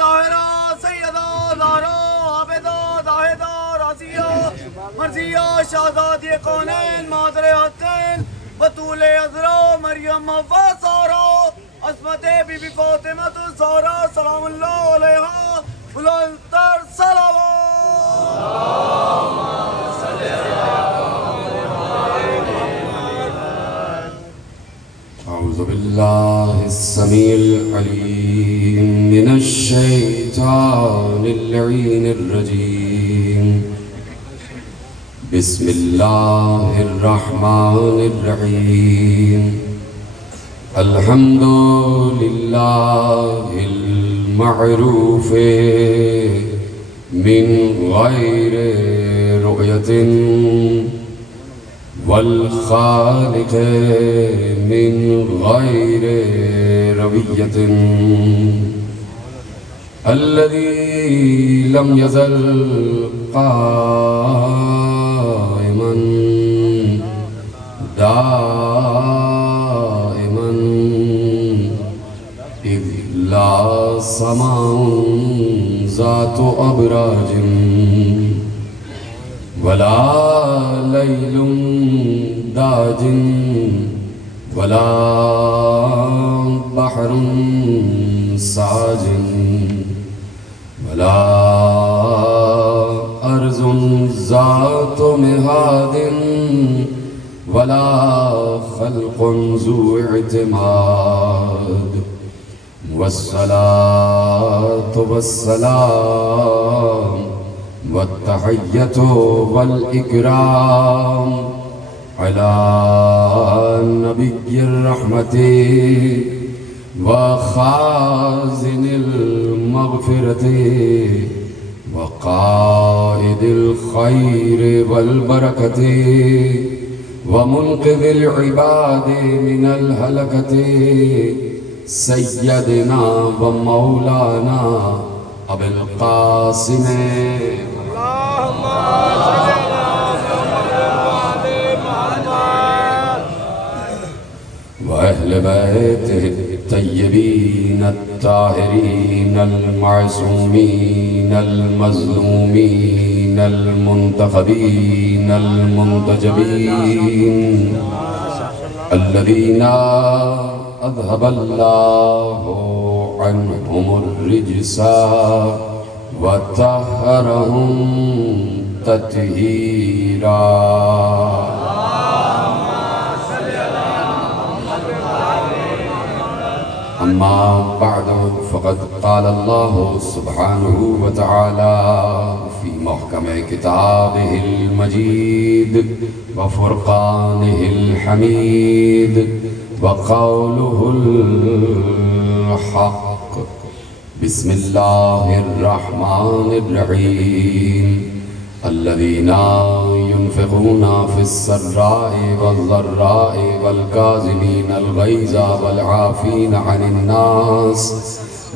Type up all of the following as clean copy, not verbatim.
طاہرہ سیدہ زہرا عابدہ زاہدہ رازیہ مرضیہ شہزادی کونین مادر حسین بطول عذرا مریم حوا سارا عصمت بی بی فاطمہ الزہرا سلام اللہ علیہا بلندتر أعوذ بالله السميع العليم من الشيطان اللعين الرجيم بسم الله الرحمن الرحيم الحمد لله المعروف من غير رؤية والخالق من غير روية الذي لم يزل قائما دائما إذ لا سماء ذات أبراج ولا ليل داج ولا بحر ساج ولا أرض ذات مهاد ولا خلق ذو اعتماد والصلاة والسلام والتحية والإكرام على نبي الرحمة وخازن المغفرة وقائد الخير والبركة ومنقذ العباد من الهلكة سيدنا ومولانا أبي القاسم وأهل بيته الطيبين الطاهرين المعصومين المظلومين المنتخبين المنتجبين الذين أذهب الله عنهم الرجس وطهرهم تطهيرا أما بعد فقد قال الله سبحانه وتعالى في محكم كتابه المجيد وفرقانه الحميد وقوله الحق بسم الله الرحمن الرحيم الذين ينفقون في السراء والضراء والكاظمين الغيظ والعافين عن الناس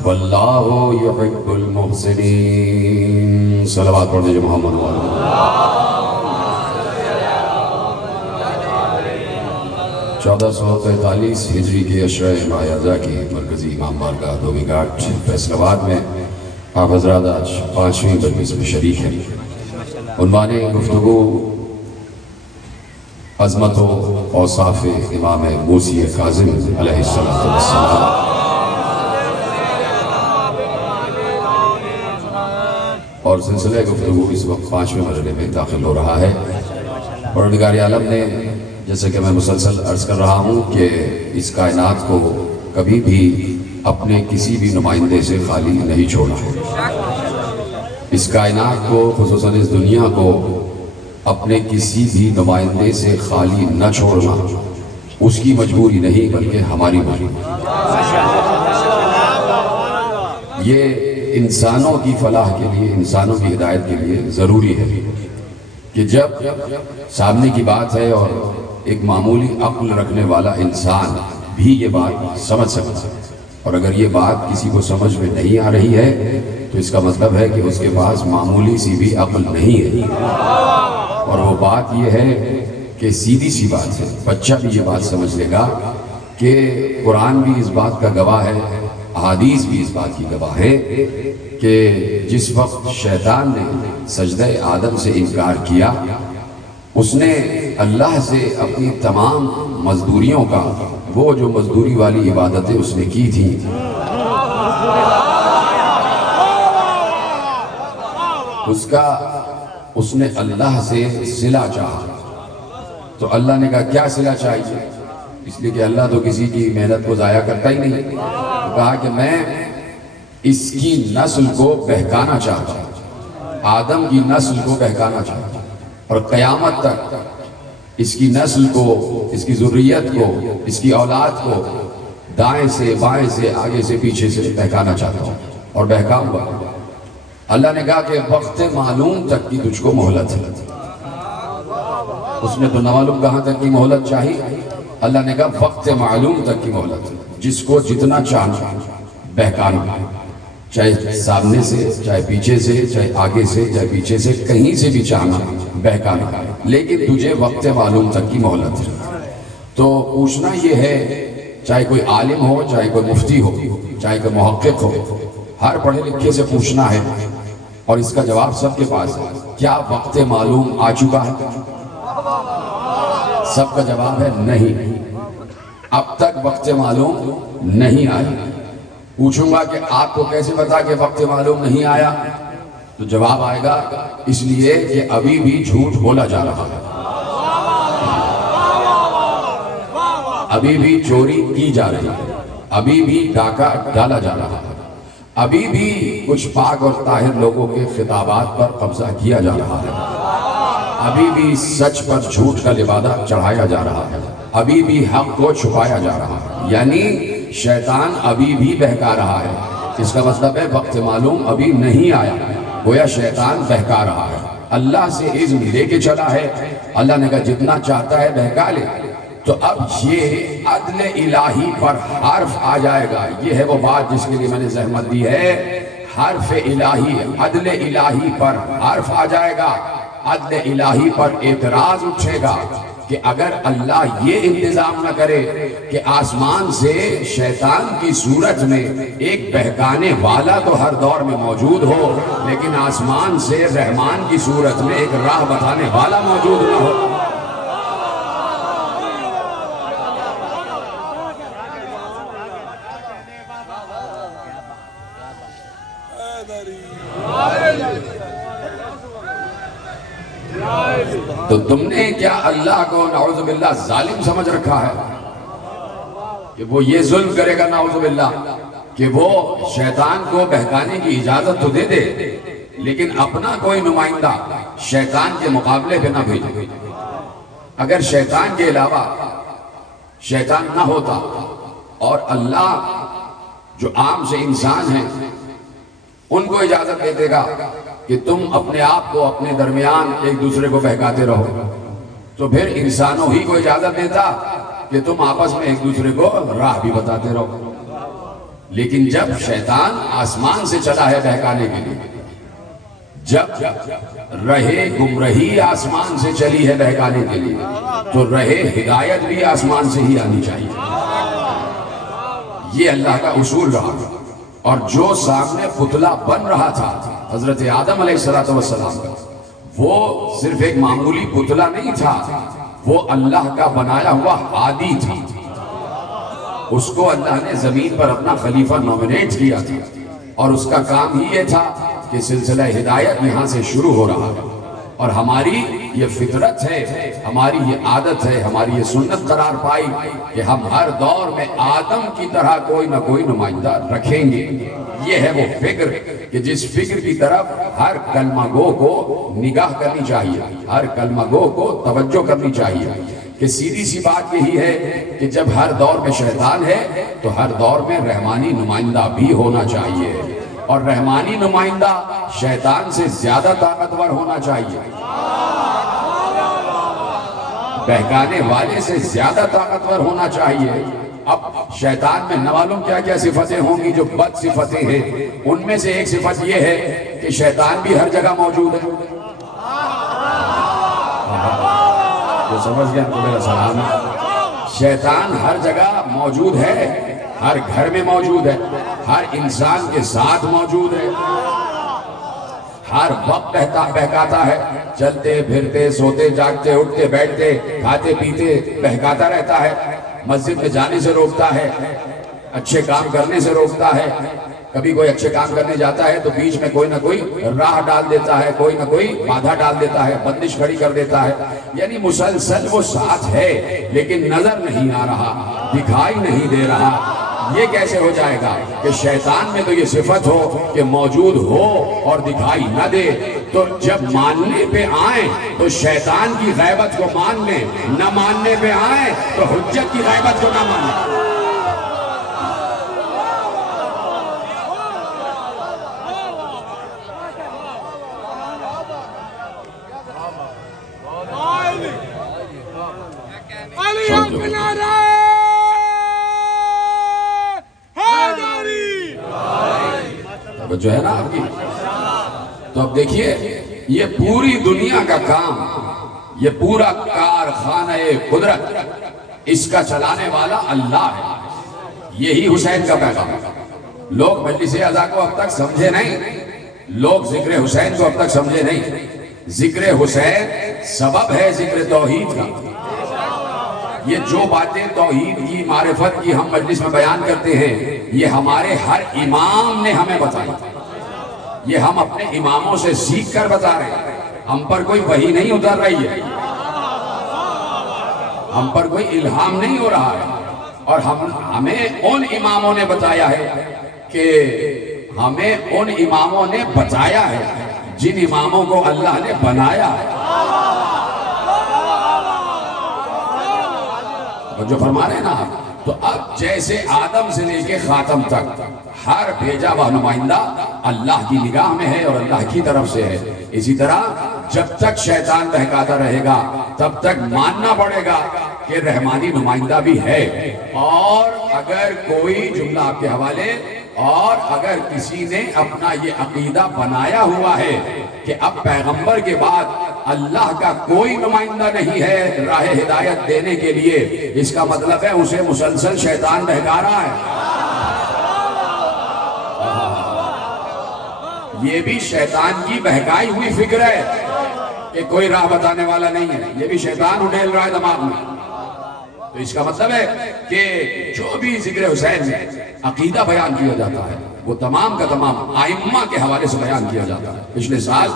والله يحب المحسنين صلوات پڑھ دیجئے محمد وعلیہ 1443 ہجری کے اشرہ ماہ ازاں کی مرکزی امام بارگاہ دومی گھاٹ فیصل آباد میں آپ حضرات آج 5ویں مجلس میں شریک ہیں. عنوان گفتگو عظمت و اوصاف امام موسی کاظم علیہ السلام. اور سلسلہ گفتگو اس وقت 5ویں مرحلے میں داخل ہو رہا ہے. پروردگار عالم نے جیسے کہ میں مسلسل عرض کر رہا ہوں کہ اس کائنات کو کبھی بھی اپنے کسی بھی نمائندے سے خالی نہیں چھوڑا. اس کائنات کو خصوصاً اس دنیا کو اپنے کسی بھی نمائندے سے خالی نہ چھوڑنا اس کی مجبوری نہیں بلکہ ہماری مجبوری. یہ انسانوں کی فلاح کے لیے انسانوں کی ہدایت کے لیے ضروری ہے کہ جب سامنے کی بات ہے اور ایک معمولی عقل رکھنے والا انسان بھی یہ بات سمجھ سکتا ہے اور اگر یہ بات کسی کو سمجھ میں نہیں آ رہی ہے تو اس کا مطلب ہے کہ اس کے پاس معمولی سی بھی عقل نہیں ہے. اور وہ بات یہ ہے کہ سیدھی سی بات ہے, بچہ بھی یہ بات سمجھ لے گا کہ قرآن بھی اس بات کا گواہ ہے احادیث بھی اس بات کی گواہ ہے کہ جس وقت شیطان نے سجدہ آدم سے انکار کیا، اس نے اللہ سے اپنی تمام مزدوریوں کا، وہ جو مزدوری والی عبادتیں اس نے کی تھیں، اس نے اللہ سے صلہ چاہا. تو اللہ نے کہا کیا صلہ چاہیے؟ اس لیے کہ اللہ تو کسی کی محنت کو ضائع کرتا ہی نہیں. تو کہا کہ میں اس کی نسل کو بہکانا چاہتا ہوں، آدم کی نسل کو بہکانا چاہتا ہوں، اور قیامت تک اس کی نسل کو، اس کی ذریت کو، اس کی اولاد کو دائیں سے بائیں سے آگے سے پیچھے سے بہکانا چاہتا ہوں، اور بہکاؤں گا. اللہ نے کہا کہ وقت معلوم تک کی تجھ کو مہلت ہے. اس نے تو نہ معلوم کہاں تک کی مہلت چاہی. اللہ نے کہا وقت معلوم تک کی مہلت ہے، جس کو جتنا چاہنا بہکانا، چاہے سامنے سے، چاہے پیچھے سے، چاہے آگے سے، چاہے پیچھے سے، کہیں سے بھی چاہنا بہکانا، لیکن تجھے وقت معلوم تک کی مہلت ہے. تو پوچھنا یہ ہے، چاہے کوئی عالم ہو، چاہے کوئی مفتی ہو، چاہے کوئی محقق ہو، ہر پڑھے لکھے سے پوچھنا ہے، اور اس کا جواب سب کے پاس ہے، کیا وقت معلوم آ چکا ہے؟ سب کا جواب ہے نہیں، اب تک وقت معلوم نہیں آیا. پوچھوں گا کہ آپ کو کیسے پتا کہ وقت معلوم نہیں آیا؟ تو جواب آئے گا اس لیے کہ ابھی بھی جھوٹ بولا جا رہا ہے، ابھی بھی چوری کی جا رہی ہے، ابھی بھی ڈاکہ ڈالا جا رہا ہے، ابھی بھی کچھ پاک اور طاہر لوگوں کے خطابات پر قبضہ کیا جا رہا ہے، ابھی بھی سچ پر جھوٹ کا لبادہ چڑھایا جا رہا ہے، ابھی بھی حق کو چھپایا جا رہا ہے. یعنی شیطان ابھی بھی بہکا رہا ہے. اس کا مطلب ہے وقت معلوم ابھی نہیں آیا، گویا شیطان بہکا رہا ہے. اللہ سے اذن لے کے چلا ہے، اللہ نے کہا جتنا چاہتا ہے بہکا لے. تو اب یہ عدل الہی پر حرف آ جائے گا. یہ ہے وہ بات جس کے لیے میں نے زحمت دی ہے. حرف الہی، عدل الہی پر حرف آ جائے گا، عدل الہی پر اعتراض اٹھے گا کہ اگر اللہ یہ انتظام نہ کرے کہ آسمان سے شیطان کی صورت میں ایک بہکانے والا تو ہر دور میں موجود ہو، لیکن آسمان سے رحمان کی صورت میں ایک راہ بتانے والا موجود نہ ہو. تو تم نے کیا اللہ کو نعوذ باللہ ظالم سمجھ رکھا ہے کہ وہ یہ ظلم کرے گا نعوذ باللہ کہ وہ شیطان کو بہکانے کی اجازت تو دے دے لیکن اپنا کوئی نمائندہ شیطان کے مقابلے پہ نہ بھیجے. اگر شیطان کے علاوہ شیطان نہ ہوتا اور اللہ جو عام سے انسان ہیں ان کو اجازت دے دے گا کہ تم اپنے آپ کو اپنے درمیان ایک دوسرے کو بہکاتے رہو، تو پھر انسانوں ہی کو اجازت دیتا کہ تم آپس میں ایک دوسرے کو راہ بھی بتاتے رہو. لیکن جب شیطان آسمان سے چلا ہے بہکانے کے لیے، جب رہے گمراہی آسمان سے چلی ہے بہکانے کے لیے، تو رہے ہدایت بھی آسمان سے ہی آنی چاہیے. یہ اللہ کا اصول رہا. اور جو سامنے پتلا بن رہا تھا حضرت آدم علیہ السلام کا، وہ صرف ایک معمولی پتلا نہیں تھا، وہ اللہ کا بنایا ہوا ہادی تھا. اس کو اللہ نے زمین پر اپنا خلیفہ نومینیٹ کیا تھا، اور اس کا کام ہی یہ تھا کہ سلسلہ ہدایت یہاں سے شروع ہو رہا ہے. اور ہماری یہ فطرت ہے، ہماری یہ عادت ہے، ہماری یہ سنت قرار پائی کہ ہم ہر دور میں آدم کی طرح کوئی نہ کوئی نمائندہ رکھیں گے. یہ ہے وہ فکر کہ جس فکر کی طرف ہر کلمہ گو کو نگاہ کرنی چاہیے، ہر کلمہ گو کو توجہ کرنی چاہیے. کہ سیدھی سی بات یہی ہے کہ جب ہر دور میں شیطان ہے تو ہر دور میں رحمانی نمائندہ بھی ہونا چاہیے، اور رحمانی نمائندہ شیطان سے زیادہ طاقتور ہونا چاہیے، بہکانے والے سے زیادہ طاقتور ہونا چاہیے. اب شیطان میں نہ معلوم کیا کیا صفتیں ہوں گی جو بد صفتیں ہیں. ان میں سے ایک صفت یہ ہے کہ شیطان بھی ہر جگہ موجود ہے. جو سمجھ گیا تو میرا سلام ہے. شیطان ہر جگہ موجود ہے، ہر گھر میں موجود ہے، ہر انسان کے ساتھ موجود ہے، ہر وقت بہکاتا ہے، چلتے پھرتے سوتے جاگتے اٹھتے بیٹھتے کھاتے پیتے بہکاتا رہتا ہے، مسجد میں جانے سے روکتا ہے، اچھے کام کرنے سے روکتا ہے، کبھی کوئی اچھے کام کرنے جاتا ہے تو بیچ میں کوئی نہ کوئی راہ ڈال دیتا ہے، کوئی نہ کوئی بادھا ڈال دیتا ہے، بندش کھڑی کر دیتا ہے، یعنی مسلسل وہ ساتھ ہے لیکن نظر نہیں آ رہا، دکھائی نہیں دے رہا۔ یہ کیسے ہو جائے گا کہ شیطان میں تو یہ صفت ہو کہ موجود ہو اور دکھائی نہ دے، تو جب ماننے پہ آئیں تو شیطان کی غیبت کو مان لیں، نہ ماننے پہ آئیں تو حجت کی غیبت کو نہ مانیں۔ جو ہے نا آپ کی، تو اب دیکھیے یہ پوری دنیا کا کام، یہ پورا کارخانہ قدرت، اس کا چلانے والا اللہ ہے۔ یہی حسین کا پیغام ہے۔ لوگ مجلس اعزا کو اب تک سمجھے نہیں، لوگ ذکر حسین کو اب تک سمجھے نہیں۔ ذکر حسین سبب ہے ذکر توحید کا۔ یہ جو باتیں توحید کی معرفت کی ہم مجلس میں بیان کرتے ہیں، یہ ہمارے ہر امام نے ہمیں بتائی، یہ ہم اپنے اماموں سے سیکھ کر بتا رہے ہیں۔ ہم پر کوئی وحی نہیں اتر رہی ہے، ہم پر کوئی الہام نہیں ہو رہا ہے، اور ہمیں ان اماموں نے بتایا ہے کہ ہمیں ان اماموں نے بتایا ہے جن اماموں کو اللہ نے بنایا ہے۔ جو فرما رہے ہیں نا آپ، تو اب جیسے آدم سے لے کے خاتم تک ہر بھیجا ہوا نمائندہ اللہ کی نگاہ میں ہے اور اللہ کی طرف سے ہے، اسی طرح جب تک شیطان بہکاتا رہے گا تب تک ماننا پڑے گا کہ رحمانی نمائندہ بھی ہے۔ اور اگر کوئی جملہ آپ کے حوالے، اور اگر کسی نے اپنا یہ عقیدہ بنایا ہوا ہے کہ اب پیغمبر کے بعد اللہ کا کوئی نمائندہ نہیں ہے راہ ہدایت دینے کے لیے، اس کا مطلب ہے اسے مسلسل شیطان بہکا رہا ہے۔ یہ بھی شیطان کی بہکائی ہوئی فکر ہے کہ کوئی راہ بتانے والا نہیں ہے، یہ بھی شیطان اڈھیل رہا ہے دماغ میں۔ تو اس کا مطلب ہے کہ جو بھی ذکر حسین میں عقیدہ بیان کیا جاتا ہے وہ تمام کا تمام ائمہ کے حوالے سے بیان کیا جاتا ہے۔ پچھلے سال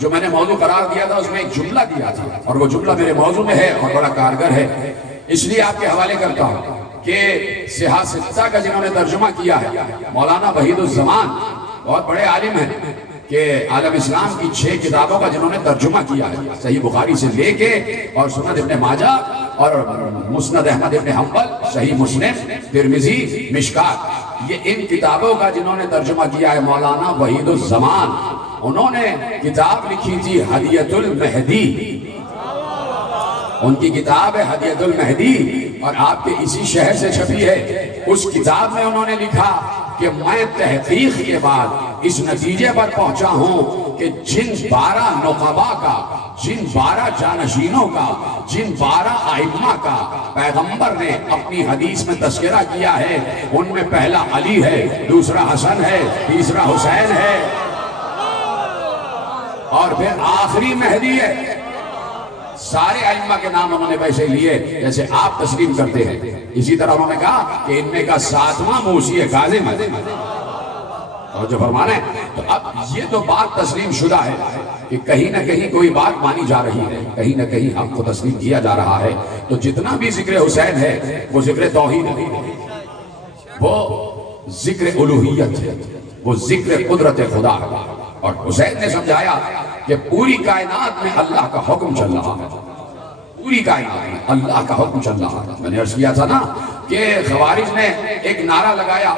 جو میں نے موضوع قرار دیا تھا اس میں ایک جملہ دیا تھا، اور وہ جملہ میرے موضوع میں ہے اور بڑا کارگر ہے، اس لیے آپ کے حوالے کرتا ہوں کہ صحاح ستہ کا جنہوں نے ترجمہ کیا ہے مولانا وحید الزمان، بہت بڑے عالم ہیں کہ عالم اسلام کی 6 کتابوں کا جنہوں نے ترجمہ کیا ہے، صحیح بخاری سے لے کے اور سنن ابن ماجہ اور مسند احمد ابن حنبل، صحیح مسلم، ترمذی، مشکات، یہ ان کتابوں کا جنہوں نے ترجمہ کیا ہے مولانا وحید الزمان۔ انہوں نے کتاب لکھی تھی ہدیۃ المہدی، ان کی کتاب ہے ہدیۃ المہدی، اور آپ کے اسی شہر سے چھپی ہے۔ اس کتاب میں انہوں نے لکھا کہ میں تحقیق کے بعد اس نتیجے پر پہنچا ہوں کہ جن 12 نقبا کا، جن 12 جانشینوں کا، جن 12 ائمہ کا پیغمبر نے اپنی حدیث میں تذکرہ کیا ہے، ان میں پہلا علی ہے، دوسرا حسن ہے، تیسرا حسین ہے، اور پھر آخری مہدی ہے۔ سارے ائمہ کے نام انہوں نے ویسے لیے جیسے آپ تسلیم کرتے ہیں، اسی طرح انہوں نے کہا کہ ان میں کا 7واں موسی کاظم ہے، اور جو فرمانا ہے۔ تو اب یہ تو بات تسلیم شدہ ہے کہ کہیں نہ کہیں کوئی بات مانی جا رہی ہے، کہیں نہ کہیں حق کو تسلیم کیا جا رہا ہے۔ تو جتنا بھی ذکر حسین ہے وہ ذکر توحید ہے، وہ ذکر الوہیت ہے، وہ ذکر قدرت خدا ہے۔ اور حسین نے سمجھایا کہ پوری کائنات میں اللہ کا حکم چل رہا ہے، پوری کائنات میں اللہ کا حکم چل رہا ہے۔ میں نے عرض کیا تھا نا کہ خوارج نے ایک نعرہ لگایا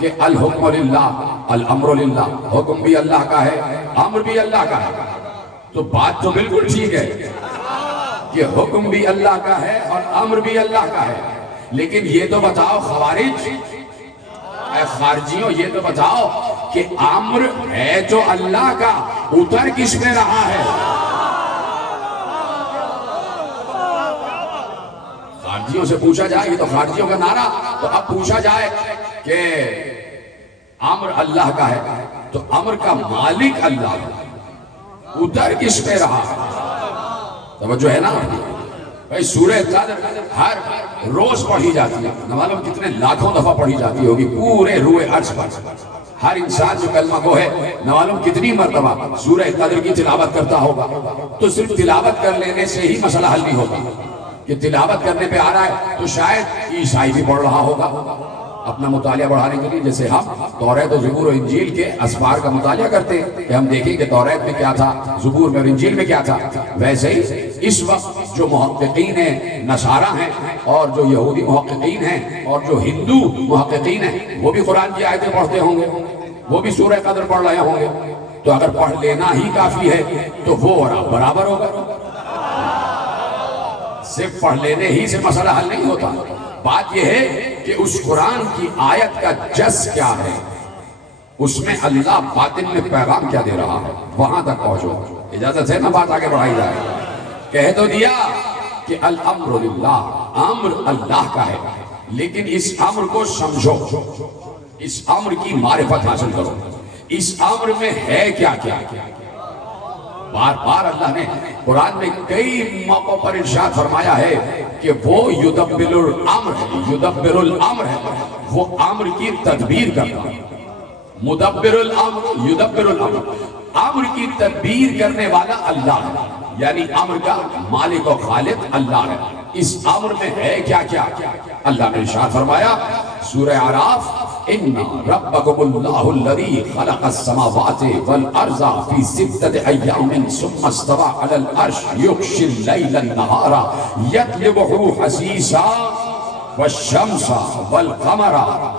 کہ الحکم للہ الامر للہ، حکم بھی اللہ کا ہے، امر بھی اللہ کا ہے۔ تو بات تو بالکل ٹھیک ہے کہ حکم بھی اللہ کا ہے اور امر بھی اللہ کا ہے، لیکن یہ تو بتاؤ خوارج، اے خارجیوں، یہ تو بتاؤ کہ امر ہے جو اللہ کا، اتر کس میں رہا ہے؟ خارجیوں سے پوچھا جائے، یہ تو خارجیوں کا نعرہ، تو اب پوچھا جائے کہ امر اللہ کا ہے تو امر کا مالک اللہ ہے، ادھر کس پہ رہا ہے؟ توجہ ہے نا بھائی؟ سورہ قدر ہر روز پڑھی جاتی ہے، نہ معلوم کتنے لاکھوں دفعہ پڑھی جاتی ہوگی پورے روئے عرض پر۔ ہر انسان جو کلمہ گو ہے نہ معلوم کتنی مرتبہ سورہ قدر کی تلاوت کرتا ہوگا۔ تو صرف تلاوت کر لینے سے ہی مسئلہ حل نہیں ہوتا کہ تلاوت کرنے پہ آ رہا ہے تو شاید عیسائی بھی پڑھ رہا ہوگا اپنا مطالعہ بڑھانے کے لیے، جیسے ہم توریت و زبور و انجیل کے اسفار کا مطالعہ کرتے ہیں کہ ہم دیکھیں کہ توریت میں کیا تھا، زبور میں اور انجیل میں کیا تھا۔ ویسے ہی اس وقت جو محققین ہیں نصارہ ہیں اور جو یہودی محققین ہیں اور جو ہندو محققین ہیں وہ بھی قرآن کی آیتیں پڑھتے ہوں گے، وہ بھی سورہ قدر پڑھ رہے ہوں گے۔ تو اگر پڑھ لینا ہی کافی ہے تو وہ اور آپ برابر ہوگا۔ صرف پڑھ لینے ہی سے مسئلہ حل نہیں ہوتا۔ بات یہ ہے کہ اس قرآن کی آیت کا جز کیا ہے، اس میں اللہ باطن میں پیغام کیا دے رہا ہے، وہاں تک پہنچو۔ اجازت ہے نا بات آگے بڑھائی جائے؟ کہہ تو دیا کہ الامر للہ، امر اللہ کا ہے، لیکن اس امر کو سمجھو، اس امر کی معرفت حاصل کرو، اس امر میں ہے کیا کیا۔ بار بار اللہ نے قرآن میں کئی موقعوں پر ارشاد فرمایا ہے کہ وہ یدبر الامر ہے، یدبر الامر ہے، وہ امر کی تدبیر کرتا ہے۔ مدبر الامر، یدبر الامر، امر کی تدبیر کرنے والا اللہ ہے، یعنی امر کا مالک و خالق اللہ ہے۔ اس امر میں ہے کیا کیا؟ اللہ نے ارشاد فرمایا سورہ اعراف، ان ربکم اللہ الذی خلق السماوات والارض فی ستۃ ایام ثم استوى علی العرش یغشی اللیل النہار یطلبہ حثیثا والشمس والقمر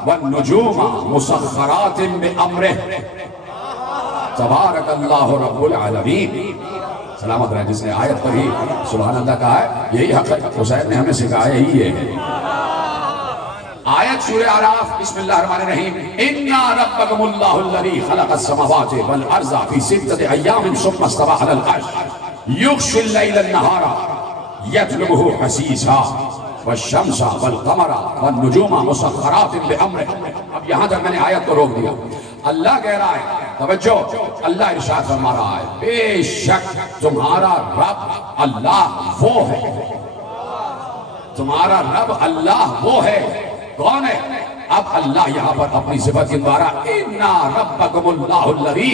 والنجوم مسخرات بامرہ تبارک اللہ رب العالمین۔ سلامت رہے جس نے آیت پر ہی سبحان اللہ کہا ہے، یہی حق حسین نے ہمیں سکھایا ہی یہ ہے۔ آیت سورہ اعراف، بسم اللہ الرحمن الرحیم، اِنَّا رَبَّكُمُ اللَّهُ الَّذِي خَلَقَ السَّمَاوَاتِ وَالْأَرْضَ فِي سِتَّةِ أَيَّامٍ ثُمَّ اسْتَوَىٰ عَلَى الْعَرْشِ يُغْشِي اللَّيْلَ النَّهَارَ يَطْلُبُهُ حَثِيثًا وَالشَّمْسَ وَالْقَمَرَ وَالنُّجُومَ مُسَخَّرَاتٍ بِأَمْرِهِ۔ اب یہاں تک میں نے آیت کو روک دیا۔ اللہ کہہ رہا ہے، توجہ، اللہ ارشاد فرما رہا ہے، بے شک تمہارا رب اللہ وہ ہے، تمہارا رب اللہ وہ ہے۔ کون ہے؟ اب اللہ یہاں پر اپنی صفت کے دوارا اِنَّا رَبَّكُمُ اللَّهُ الَّذِي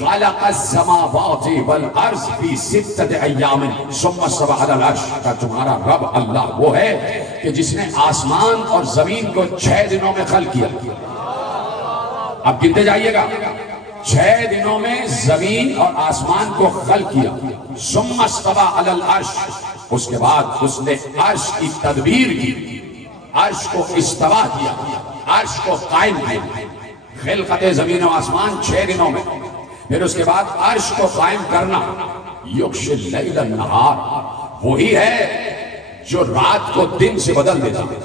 خَلَقَ السَّمَاوَاتِ وَالْأَرْضَ فِي سِتَّةِ أَيَّامٍ ثُمَّ اسْتَوَىٰ عَلَى الْعَرْشِ، کہ تمہارا رب اللہ وہ ہے کہ جس نے آسمان اور زمین کو 6 دنوں میں خلق کیا۔ اب گنتے جائیے گا، 6 دنوں میں زمین اور آسمان کو خلق کیا۔ ثُمَّ اسْتَوَىٰ عَلَى الْعَرْشِ، اس کے بعد اس نے عرش کی تدبیر کی، عرش کو استوا کیا، عرش کو قائم کیا۔ خلقت زمین و آسمان 6 دنوں میں، پھر اس کے بعد عرش کو قائم کرنا۔ یغشی اللیل النہار، وہی ہے جو رات کو دن سے بدل دیتا ہے۔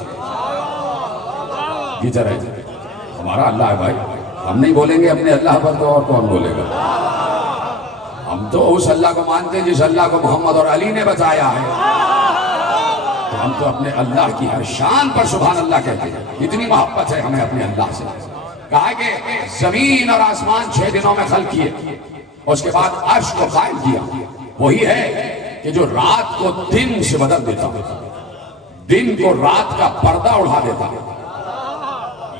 یہ طرح ہمارا اللہ ہے بھائی، ہم نہیں بولیں گے اپنے اللہ پر تو اور کون بولے گا؟ ہم تو اس اللہ کو مانتے ہیں جس اللہ کو محمد اور علی نے بتایا ہے۔ ہم تو اپنے اللہ کی ہر شان پر سبحان اللہ کہتے ہیں، اتنی محبت ہے ہمیں اپنے اللہ سے۔ کہا کہ زمین اور آسمان 6 دنوں میں خلق کیے، اس کے بعد عرش کو قائم کیا۔ وہی ہے کہ جو رات کو دن سے بدل دیتا ہے، دن کو رات کا پردہ اڑا دیتا ہے۔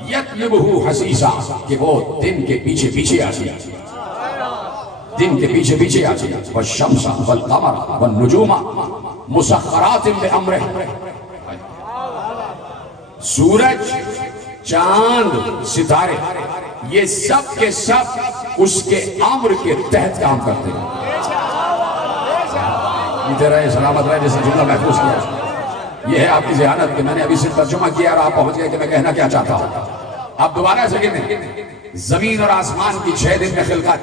یطلبہ حثیثا، کہ وہ دن کے پیچھے پیچھے آتی ہے، دن کے پیچھے پیچھے آتی ہے۔ والشمس والقمر والنجوم مسخرات بامرہ، سورج، چاند، ستارے، یہ سب کے سب اس کے امر کے تحت کام کرتے ہیں۔ یہ رہے سلامت رہے جیسے جملہ محفوظ کیا۔ یہ ہے آپ کی ذہانت کہ میں نے ابھی صرف ترجمہ کیا اور آپ پہنچ گئے کہ میں کہنا کیا چاہتا ہوں۔ اب دوبارہ سے کہتے ہیں، زمین اور آسمان کی 6 دن میں خلقت،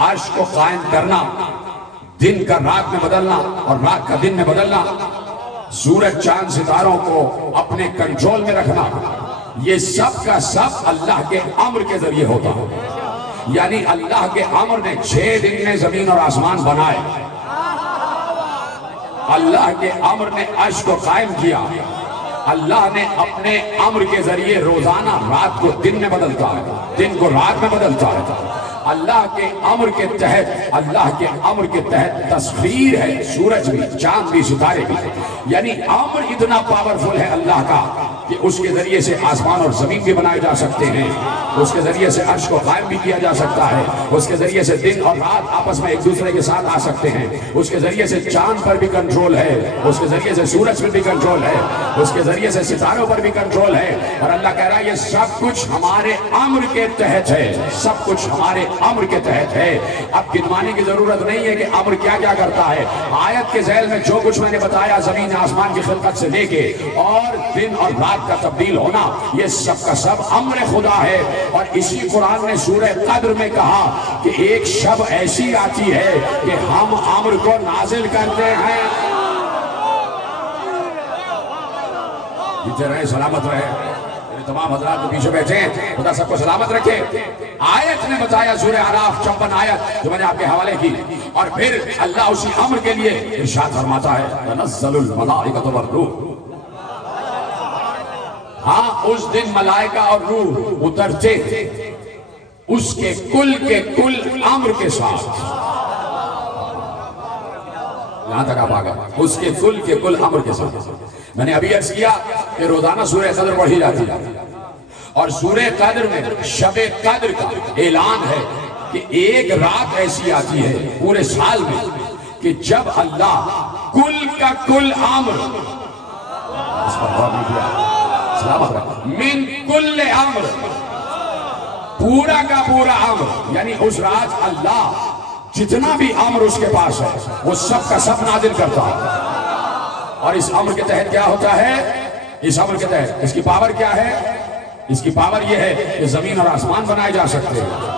عرش کو قائم کرنا، دن کا رات میں بدلنا اور رات کا دن میں بدلنا، سورج چاند ستاروں کو اپنے کنٹرول میں رکھنا، یہ سب کا سب اللہ کے امر کے ذریعے ہوتا ہے۔ یعنی اللہ کے امر نے 6 دن میں زمین اور آسمان بنائے، اللہ کے امر نے عرش کو قائم کیا. اللہ نے اپنے امر کے ذریعے روزانہ رات کو دن میں بدلتا ہے, دن کو رات میں بدلتا ہے. اللہ کے امر کے تحت تصویر ہے, سورج بھی, چاند بھی, ستارے بھی. یعنی امر اتنا پاورفل ہے اللہ کا کہ اس کے ذریعے سے آسمان اور زمین بھی بنائے جا سکتے ہیں, اس کے ذریعے سے عرش کو قائم بھی کیا جا سکتا ہے, اس کے ذریعے سے دن اور رات آپس میں ایک دوسرے کے ساتھ آ سکتے ہیں, اس کے ذریعے سے چاند پر بھی کنٹرول ہے, اس کے ذریعے سے سورج پر بھی کنٹرول ہے, اس کے ذریعے سے ستاروں پر بھی کنٹرول ہے. اور اللہ کہہ رہا ہے یہ سب کچھ ہمارے امر کے تحت ہے, سب کچھ ہمارے امر کے تحت ہے. اب گنوانے کی ضرورت نہیں ہے کہ امر کیا کیا کرتا ہے. آیت کے ذیل میں جو کچھ میں نے بتایا زمین آسمان کی خلقت سے لے کے اور دن اور رات کا تبدیل ہونا, یہ سب کا سب امر خدا ہے. اور اسی قرآن نے سورہ قدر میں کہا کہ ایک شب ایسی آتی ہے کہ ہم امر کو نازل کرتے ہیں. جیتے رہے, سلامت رہے. تمام حضرات جو پیچھے بیٹھے ہیں خدا سب کو سلامت رکھے. آیت نے بتایا سورہ اعراف 56 آیت جو میں نے آپ کے حوالے کی, اور پھر اللہ اسی امر کے لیے ارشاد فرماتا ہے تنزل الملائکۃ والروح. ہاں اس دن ملائکہ اور روح اترتے اس کے کل امر کے ساتھ. یہاں تک آپ آ گئے, اس کے کل امر کے ساتھ. میں نے ابھی عرض کیا کہ روزانہ سورہ قدر پڑھی جاتی ہے, اور سورہ قدر میں شب قدر کا اعلان ہے کہ ایک رات ایسی آتی ہے پورے سال میں کہ جب اللہ کل امر, من کل امر, پورا کا پورا امر, یعنی اس رات اللہ جتنا بھی امر اس کے پاس ہے وہ سب کا سب نازل کرتا ہے. اور اس امر کے تحت کیا ہوتا ہے, اس امر کے تحت اس کی پاور کیا ہے, اس کی پاور یہ ہے کہ زمین اور آسمان بنائے جا سکتے ہیں.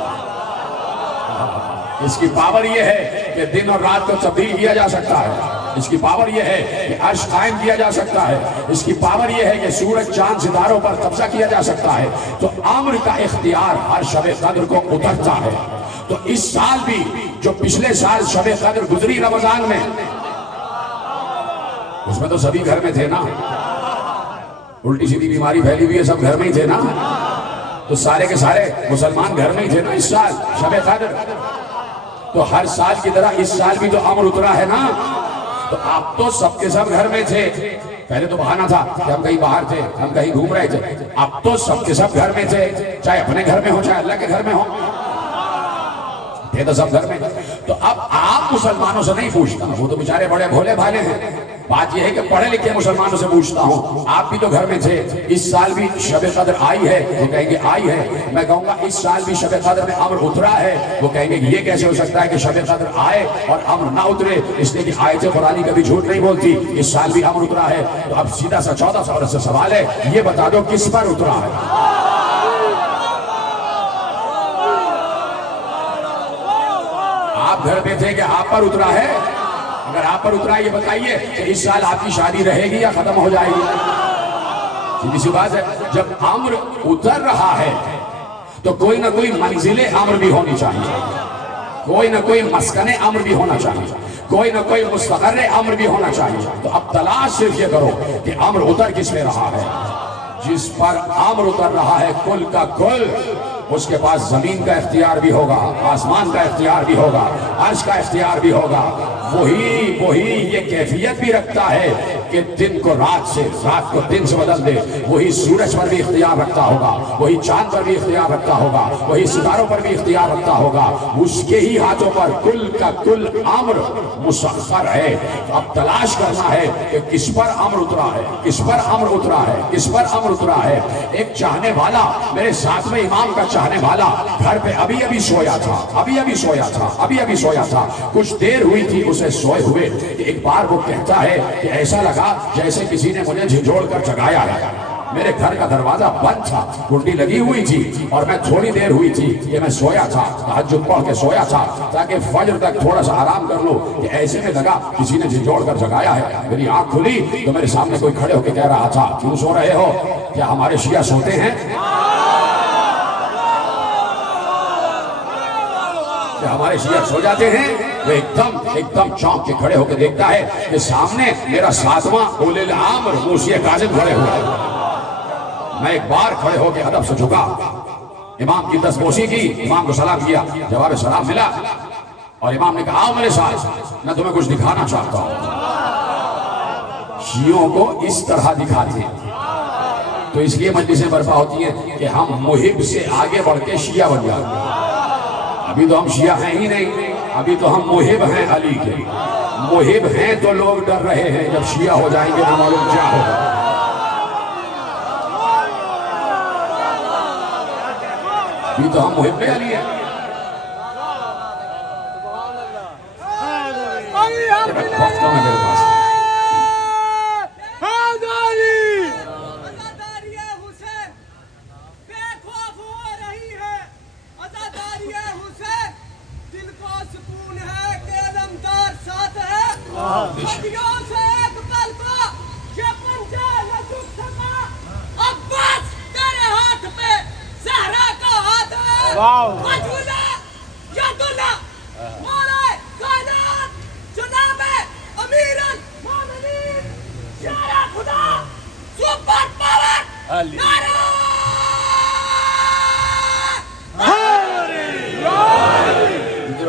اس کی پاور یہ ہے کہ دن اور رات کو تبدیل کیا جا سکتا ہے. اس کی پاور یہ ہے کہ عرش قائم کیا جا سکتا ہے. اس کی پاور یہ ہے کہ سورج چاند ستاروں پر قبضہ کیا جا سکتا ہے. تو امر کا اختیار ہر شب قدر کو اترتا ہے. تو اس سال بھی جو پچھلے سال شب قدر گزری رمضان میں, اس میں تو سبھی گھر میں تھے نا, الٹی سیدھی بیماری پھیلی ہوئی ہے, سب گھر میں ہی تھے نا, تو سارے کے سارے مسلمان گھر میں ہی تھے نا اس سال شب قدر. تو ہر سال کی طرح اس سال بھی تو امر اترا ہے نا, تو آپ تو سب کے سب گھر میں تھے. پہلے تو بہانہ تھا کہ ہم کہیں باہر تھے, ہم کہیں گھوم رہے تھے. اب تو سب کے سب گھر میں تھے, چاہے اپنے گھر میں ہو چاہے اللہ کے گھر میں ہو, تھے تو سب گھر میں. تو اب آپ مسلمانوں سے نہیں پوچھتا, وہ تو بیچارے بڑے بھولے بھالے ہیں. بات یہ ہے کہ پڑھے لکھے مسلمانوں سے پوچھتا ہوں, آپ بھی تو گھر میں تھے. اس سال بھی شب قدر آئی ہے, وہ کہیں گے آئی ہے. میں کہوں گا اس سال بھی شب قدر میں امر اترا ہے, وہ کہیں گے یہ کیسے ہو سکتا ہے کہ شب قدر آئے اور امر نہ اترے, اس لیے کہ آیت قرآنی کبھی جھوٹ نہیں بولتی. اس سال بھی امر اترا ہے. تو اب سیدھا سا 14 عورت سے سوال ہے, یہ بتا دو کس پر اترا ہے. آپ گھر پہ تھے کہ آپ پر اترا ہے؟ اگر آپ پر اترا یہ بتائیے کہ اس سال آپ کی شادی رہے گی یا ختم ہو جائے گی. سیدھی سی بات ہے, جب امر اتر رہا ہے تو کوئی نہ کوئی منزل امر بھی ہونی چاہیے, کوئی نہ کوئی مسکن امر بھی ہونا چاہیے, کوئی نہ کوئی مستقر امر بھی ہونا چاہیے. تو اب تلاش صرف یہ کرو کہ امر اتر کس پہ رہا ہے. جس پر امر اتر رہا ہے کل کا کل, اس کے پاس زمین کا اختیار بھی ہوگا, آسمان کا اختیار بھی ہوگا, عرش کا اختیار بھی ہوگا. وہی یہ کیفیت بھی رکھتا ہے کہ دن کو رات سے, رات کو دن سے بدل دے. وہی سورج پر بھی اختیار رکھتا ہوگا, وہی چاند پر بھی اختیار رکھتا ہوگا, وہی ستاروں پر بھی اختیار رکھتا ہوگا. اس کے ہی ہاتھوں پر کل کا کل امر مسخر ہے. اب تلاش کرنا ہے کہ کس پر امر اترا ہے, کس پر امر اترا ہے, کس پر امر اترا ہے. ایک چاہنے والا, میرے ساتھ میں امام کا چاہنے والا گھر پہ ابھی سویا تھا, کچھ دیر ہوئی تھی اسے سوئے ہوئے کہ ایک بار وہ کہتا ہے کہ ایسا لگا جیسے کسی نے مجھے جھنجھوڑ کر جگایا ہے. میرے گھر کا دروازہ بند تھا, کنڈی لگی ہوئی تھی, اور میں تھوڑی دیر ہوئی تھی کہ میں سویا تھا, تہجد پڑھ کے سویا تھا تاکہ فجر تک تھوڑا سا آرام کر لوں, کہ ایسے میں لگا کسی نے جھنجھوڑ کر جگایا ہے. میری آنکھ کھلی تو میرے سامنے کوئی کھڑے ہو کے کہہ رہا تھا, کیوں سو رہے ہو, کیا ہمارے شیعہ سوتے ہیں؟ کہ ہمارے شیعہ سو جاتے ہیں، وہ ایک دم چونک کے کھڑے ہو کے دیکھتا ہے کہ سامنے میرا 7واں اولی الامر موسی کاظم کھڑے ہوئے. میں ایک بار کھڑے ہو کے ادب سے جھکا، امام کی دستبوسی کی، امام کو سلام کیا، جواب سلام ملا، اور امام نے کہا آؤ میرے ساتھ، میں تمہیں کچھ دکھانا چاہتا ہوں. شیعوں کو اس طرح دکھاتے ہیں. تو اس لیے مجلسیں برپا ہوتی ہیں کہ ہم محب سے آگے بڑھ کے شیعہ بن جاتے ہیں. ابھی تو ہم شیعہ ہیں ہی نہیں، ابھی تو ہم محب ہیں علی کے. محب ہیں تو لوگ ڈر رہے ہیں، جب شیعہ ہو جائیں گے نہ معلوم کیا ہوگا. ابھی تو ہم محب علی ہیں. وقت کم ہے میرے پاس.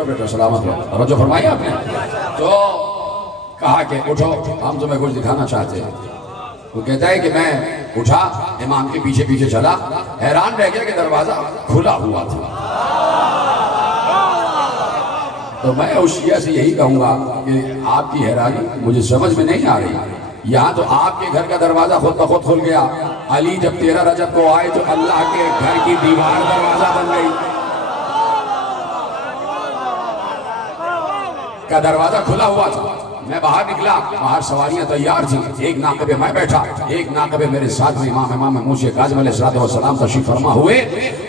بیٹا سلامت ہو. توجہ فرمائی آپ نے. تو کہا کہ اٹھو ہم تمہیں کچھ دکھانا چاہتے ہیں. وہ کہتا ہے کہ میں اٹھا، امام کے پیچھے پیچھے چلا، حیران رہ گیا کہ دروازہ کھلا ہوا تھا. تو میں اس شیعہ سے یہی کہوں گا کہ آپ کی حیرانی مجھے سمجھ میں نہیں آ رہی. یہاں تو آپ کے گھر کا دروازہ خود بخود کھل گیا. علی جب 13 رجب کو آئے تو اللہ کے گھر کی دیوار دروازہ بن گئی. کا دروازہ کھلا ہوا تھا. میں باہر نکلا، باہر سواریاں تیار تھیں. ایک ناقے پہ میں بیٹھا، ایک ناقے پہ میرے ساتھ میں امام موسی کاظم علیہ السلام تشریف فرما ہوئے.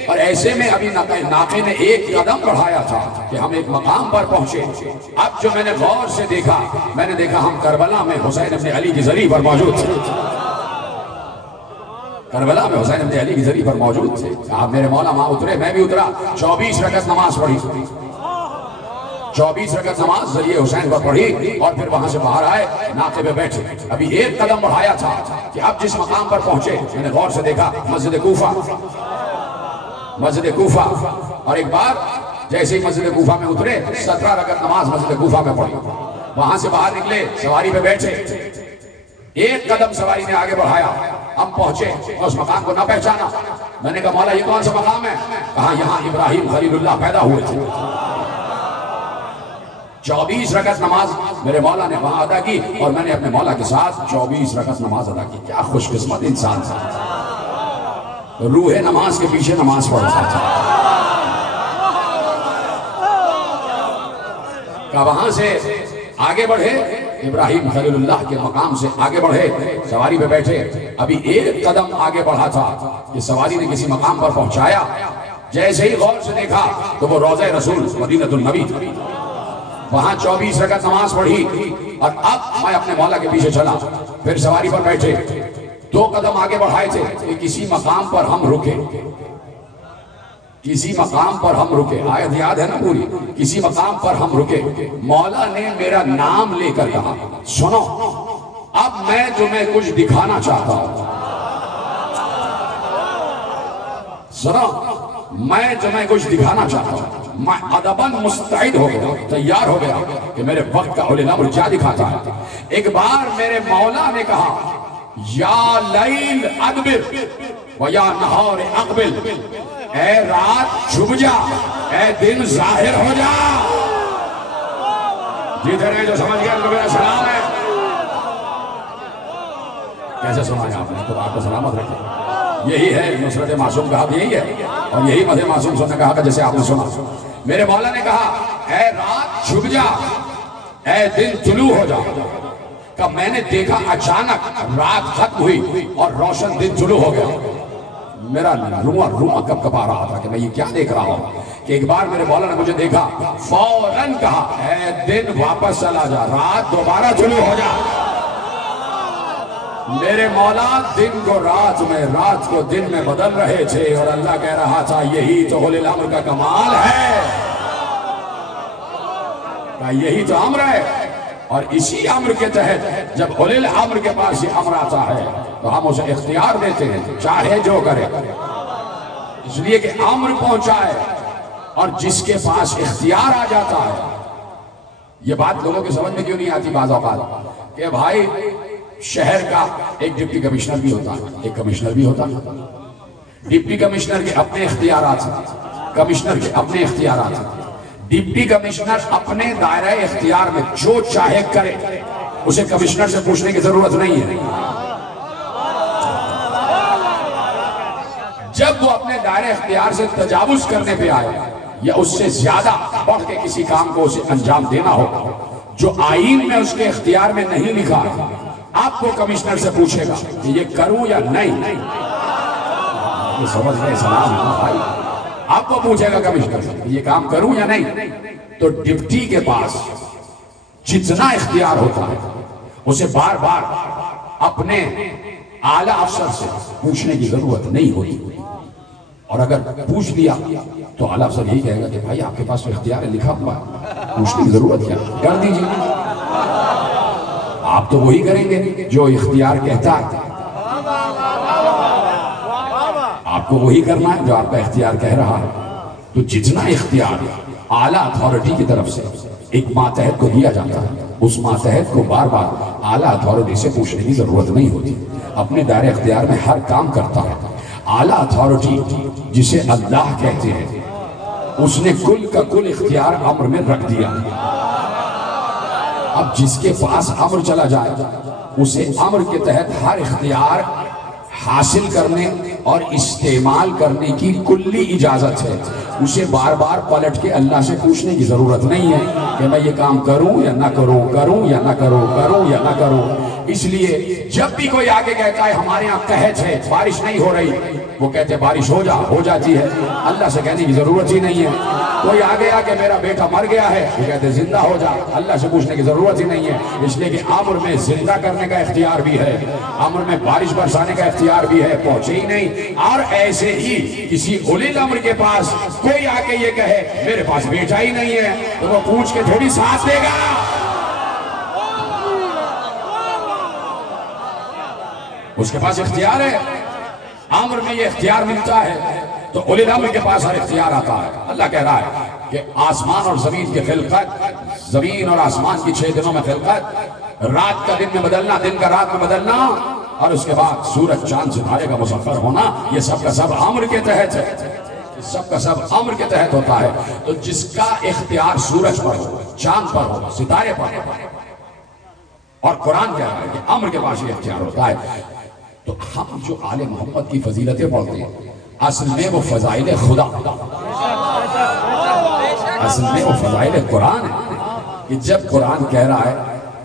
اور ایسے میں ابھی ناقے نے ایک قدم بڑھایا تھا کہ ہم ایک مقام پر پہنچے. اب جو میں نے غور سے دیکھا، میں نے دیکھا ہم کربلا میں حسین ابن علی کی زری پر موجود تھے. کربلا میں حسین ابن علی کی زری پر موجود تھے. آپ میرے مولا وہاں اترے، میں بھی اترا. 24 رکعت نماز پڑھی، 24 رکعت نماز ذریعہ حسین پر پڑھی، اور پھر وہاں سے باہر آئے، ناقے پہ بیٹھے. ابھی ایک قدم بڑھایا تھا کہ اب جس مقام پر پہنچے، میں نے غور سے دیکھا مسجد کوفہ. اور ایک بار جیسے ہی مسجد کوفہ میں اترے، 17 رکعت نماز مسجد کوفہ میں پڑھی. وہاں سے باہر نکلے، سواری پہ بیٹھے. ایک قدم سواری نے آگے بڑھایا، ہم پہنچے، اس مقام کو نہ پہچانا. میں نے کہا مولا یہ کون سا مقام ہے؟ کہا یہاں ابراہیم خلیل اللہ پیدا ہوئے تھے. 24 رکعت نماز میرے مولا نے وہاں ادا کی، اور میں نے اپنے مولا کے ساتھ 24 رکعت نماز ادا کی. کیا خوش قسمت انسان تھا. روح نماز کے پیچھے نماز پڑھتا تھا. کہ وہاں سے آگے بڑھے، ابراہیم خلیل اللہ کے مقام سے آگے بڑھے، سواری پہ بیٹھے. ابھی ایک قدم آگے بڑھا تھا کہ سواری نے کسی مقام پر پہنچایا. جیسے ہی غور سے دیکھا تو وہ روضہ رسول مدینہ النبی تھا. وہاں 24 رکعت نماز پڑھی، اور اب میں اپنے مولا کے پیچھے چلا. پھر سواری پر بیٹھے، 2 قدم آگے بڑھائے تھے کہ کسی مقام پر ہم رکے. کسی مقام پر ہم رکے، آیت یاد ہے نا پوری. کسی مقام پر ہم رکے، مولا نے میرا نام لے کر کہا سنو اب میں تمہیں کچھ دکھانا چاہتا ہوں. سنو میں تمہیں کچھ دکھانا چاہتا ہوں. میں ادباً مستعد ہو گیا، تیار ہو گیا کہ میرے وقت کا اولی الامر کیا دکھاتا ہے. ایک بار میرے مولا نے کہا یا لیل ادبر و یا نہار اقبل. اے رات چھپ جا، اے دن ظاہر ہو جا. جیتے رہے جو سمجھ گیا ان کو میرا سلام ہے. کیسے سنایا آپ نے؟ خدا آپ کو سلامت رکھے. یہی ہے نصرت معصوم کا حق، یہی ہے. اور یہی مدح معصوم سے نے کہا کہ جیسے آپ نے سنا. میرے مولا نے کہا اے رات چھپ جا، اے دن طلوع ہو جا. کہ میں نے دیکھا اچانک رات ختم ہوئی اور روشن دن طلوع ہو گیا. میرا روما کب کب آ رہا تھا کہ میں یہ کیا دیکھ رہا ہوں. کہ ایک بار میرے مولا نے مجھے دیکھا، فوراً کہا اے دن واپس چلا جا، رات دوبارہ طلوع ہو جا. میرے مولا دن کو رات میں، رات کو دن میں بدل رہے تھے، اور اللہ کہہ رہا تھا یہی تو اولی الامر کا کمال ہے. کہا یہی تو امر ہے، اور اسی امر کے تحت جب اولی الامر کے پاس یہ امر آتا ہے تو ہم اسے اختیار دیتے ہیں چاہے جو کرے، اس لیے کہ امر پہنچا ہے۔ اور جس کے پاس اختیار آ جاتا ہے، یہ بات لوگوں کے سمجھ میں کیوں نہیں آتی بعض اوقات کہ بھائی شہر کا ایک ڈپٹی کمشنر بھی ہوتا ہے، ایک کمشنر بھی ہوتا ہے، ڈپٹی کمشنر کے اپنے اختیارات ہیں، کمشنر کے اپنے اختیارات ہیں۔ ڈپٹی کمشنر اپنے دائرہ اختیار میں جو چاہے کرے، اسے کمشنر سے پوچھنے کی ضرورت نہیں ہے۔ جب وہ اپنے دائرہ اختیار سے تجاوز کرنے پہ آئے یا اس سے زیادہ بڑھ کے کسی کام کو اسے انجام دینا ہو جو آئین میں اس کے اختیار میں نہیں لکھا ہے، آپ کو کمشنر سے پوچھے گا کہ یہ کروں یا نہیں۔ یہ سمجھ گئے سلام بھائی، آپ کو پوچھے گا کمشنر سے کہ یہ کام کروں یا نہیں۔ تو ڈپٹی کے پاس جتنا اختیار ہوتا ہے اسے بار بار اپنے اعلیٰ افسر سے پوچھنے کی ضرورت نہیں ہوتی، اور اگر پوچھ لیا تو اعلیٰ افسر یہی کہے گا کہ بھائی آپ کے پاس تو اختیار ہے، لکھا ہوا ہے، پوچھنے کی ضرورت کیا، کر دیجیے۔ آپ تو وہی کریں گے جو اختیار کہتا ہے، آپ کو وہی کرنا ہے جو آپ کا اختیار کہہ رہا ہے۔ تو جتنا اختیار اعلیٰ اتھارٹی کی طرف سے ایک ماتحت کو دیا جاتا ہے، اس ماتحت کو بار بار اعلیٰ اتھارٹی سے پوچھنے کی ضرورت نہیں ہوتی، اپنے دائرہ اختیار میں ہر کام کرتا ہے۔ اعلیٰ اتھارٹی جسے اللہ کہتے ہیں، اس نے کل کا کل اختیار امر میں رکھ دیا۔ اب جس کے پاس امر چلا جائے اسے امر کے تحت ہر اختیار حاصل کرنے اور استعمال کرنے کی کلی اجازت ہے، اسے بار بار پلٹ کے اللہ سے پوچھنے کی ضرورت نہیں ہے کہ میں یہ کام کروں یا نہ کروں، کروں یا نہ کروں، کروں یا نہ کروں۔ اس لیے جب بھی کوئی آگے کہتا ہے ہمارے یہاں قحط ہے، بارش نہیں ہو رہی، وہ کہتے ہیں بارش ہو جاتی ہے، اللہ سے کہنے کی ضرورت ہی نہیں ہے۔ کوئی آگے آ کے میرا بیٹا مر گیا ہے، وہ کہتے ہیں زندہ ہو جا، اللہ سے پوچھنے کی ضرورت ہی نہیں ہے، اس لیے کہ امر میں زندہ کرنے کا اختیار بھی ہے، امر میں بارش برسانے کا اختیار بھی ہے، پہنچے ہی نہیں۔ اور ایسے ہی کسی اولی الامر کے پاس کوئی آ کے یہ کہے میرے پاس بیٹا ہی نہیں ہے، تو وہ پوچھ کے تھوڑی ساتھ دے گا۔ اس کے پاس اختیار ہے، امر میں یہ اختیار ملتا ہے، تو اولی الامر کے پاس ہر اختیار آتا ہے۔ اللہ کہہ رہا ہے کہ آسمان اور زمین کی خلقت، زمین اور آسمان کی 6 دنوں میں خلقت، رات کا دن میں بدلنا، دن کا رات میں بدلنا، اور اس کے بعد سورج چاند ستارے کا مسخر ہونا، یہ سب کا سب امر کے تحت ہے، سب کا سب امر کے تحت ہوتا ہے۔ تو جس کا اختیار سورج پر ہو، چاند پر ہو، ستارے پر ہو، اور قرآن کہہ رہا ہے کہ امر کے پاس یہ اختیار ہوتا ہے، تو ہم جو آل محمد کی فضیلتیں پڑھتے ہیں اصل میں وہ فضائل خدا، اصل میں وہ فضائل قرآن ہے، کہ جب قرآن کہہ رہا ہے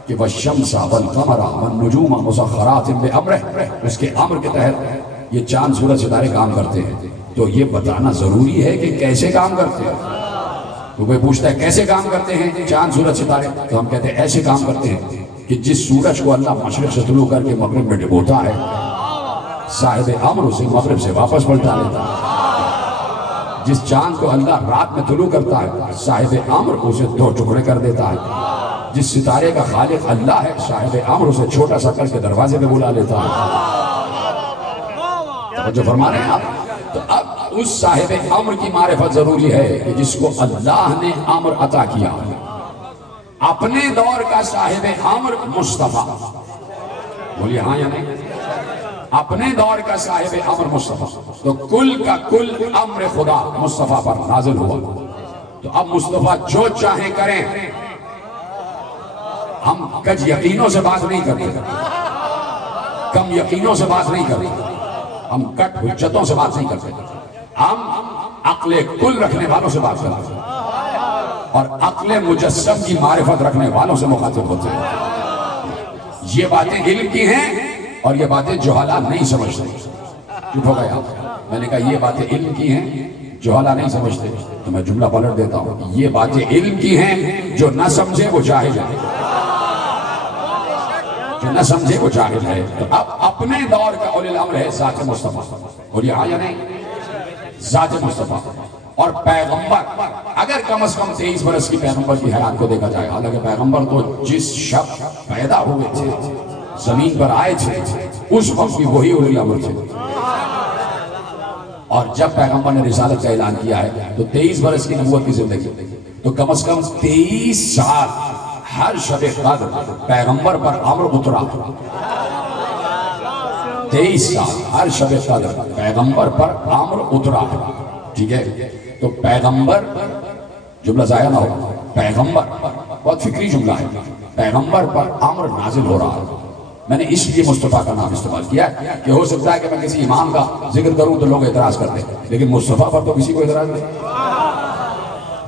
کہ وَالشَّمْسَ وَالْقَمَرَ وَالنُّجُومَ مُسَخَّرَاتٍ بِأَمْرِهِ، اس کے امر کے تحت یہ چاند سورج ستارے کام کرتے ہیں، تو یہ بتانا ضروری ہے کہ کیسے کام کرتے ہیں۔ تو کوئی پوچھتا ہے کیسے کام کرتے ہیں چاند سورج ستارے، تو ہم کہتے ہیں ایسے کام کرتے ہیں کہ جس سورج کو اللہ مشرق سے طلوع کر کے مغرب میں ڈبوتا ہے، صاحب امر اسے مغرب سے واپس پلٹا لیتا ہے۔ جس چاند کو اللہ رات میں طلوع کرتا ہے، صاحب امر اسے 2 ٹکڑے کر دیتا ہے۔ جس ستارے کا خالق اللہ ہے، صاحب امر اسے چھوٹا سا کر کے دروازے میں بلا لیتا ہے۔ توجہ فرما رہے ہیں آپ؟ تو اب اس صاحب امر کی معرفت ضروری ہے کہ جس کو اللہ نے امر عطا کیا، اپنے دور کا صاحب امر مصطفیٰ، بولیے ہاں یا نہیں؟ اپنے دور کا صاحب امر مصطفیٰ، تو کل کا کل امر خدا مصطفیٰ پر نازل ہوا۔ تو اب مصطفیٰ جو چاہیں کریں، ہم کج یقینوں سے بات نہیں کرتے، کم یقینوں سے بات نہیں کرتے، ہم کٹ حجتوں سے بات نہیں کرتے، ہم عقل کل رکھنے والوں سے بات کرتے ہیں، اور عقل مجسم کی معرفت رکھنے والوں سے مخاطب ہوتے ہیں۔ یہ باتیں علم کی ہیں اور یہ باتیں جہالا نہیں سمجھتے۔ چپ ہو گیا، میں نے کہا یہ باتیں علم کی ہیں، جہالا نہیں سمجھتے، تو میں جملہ پلٹ دیتا ہوں، یہ باتیں علم کی ہیں، جو نہ سمجھے وہ جاہل ہے، جو نہ سمجھے وہ جاہل ہے۔ تو اب اپنے دور کا اولی الامر ہے ذات مصطفیٰ، اور یہ آیا نہیں ذات مصطفیٰ، اور پیغمبر اگر کم از کم 23 برس کی پیغمبر کی حیات کو دیکھا جائے، حالانکہ پیغمبر تو جس شب پیدا ہوئے تھے، زمین پر آئے تھے، اس وقت بھی وہی اولی الامر تھے، اور جب پیغمبر نے رسالت کا اعلان کیا ہے تو 23 برس کی نبوت کی زندگی، تو کم از کم 23 سال ہر شب قدر پیغمبر پر امر اترا، 23 سال ہر شب قدر پیغمبر پر امر اترا، ٹھیک ہے؟ تو پیغمبر، جملہ ضائع نہ ہو، پیغمبر بہت فکری جملہ ہے، پیغمبر پر امر نازل ہو رہا ہے۔ میں نے اس لیے مصطفیٰ کا نام استعمال کیا ہے کہ ہو سکتا ہے کہ میں کسی امام کا ذکر کروں تو لوگ اعتراض کرتے ہیں، لیکن مصطفیٰ پر تو کسی کو اعتراض نہیں۔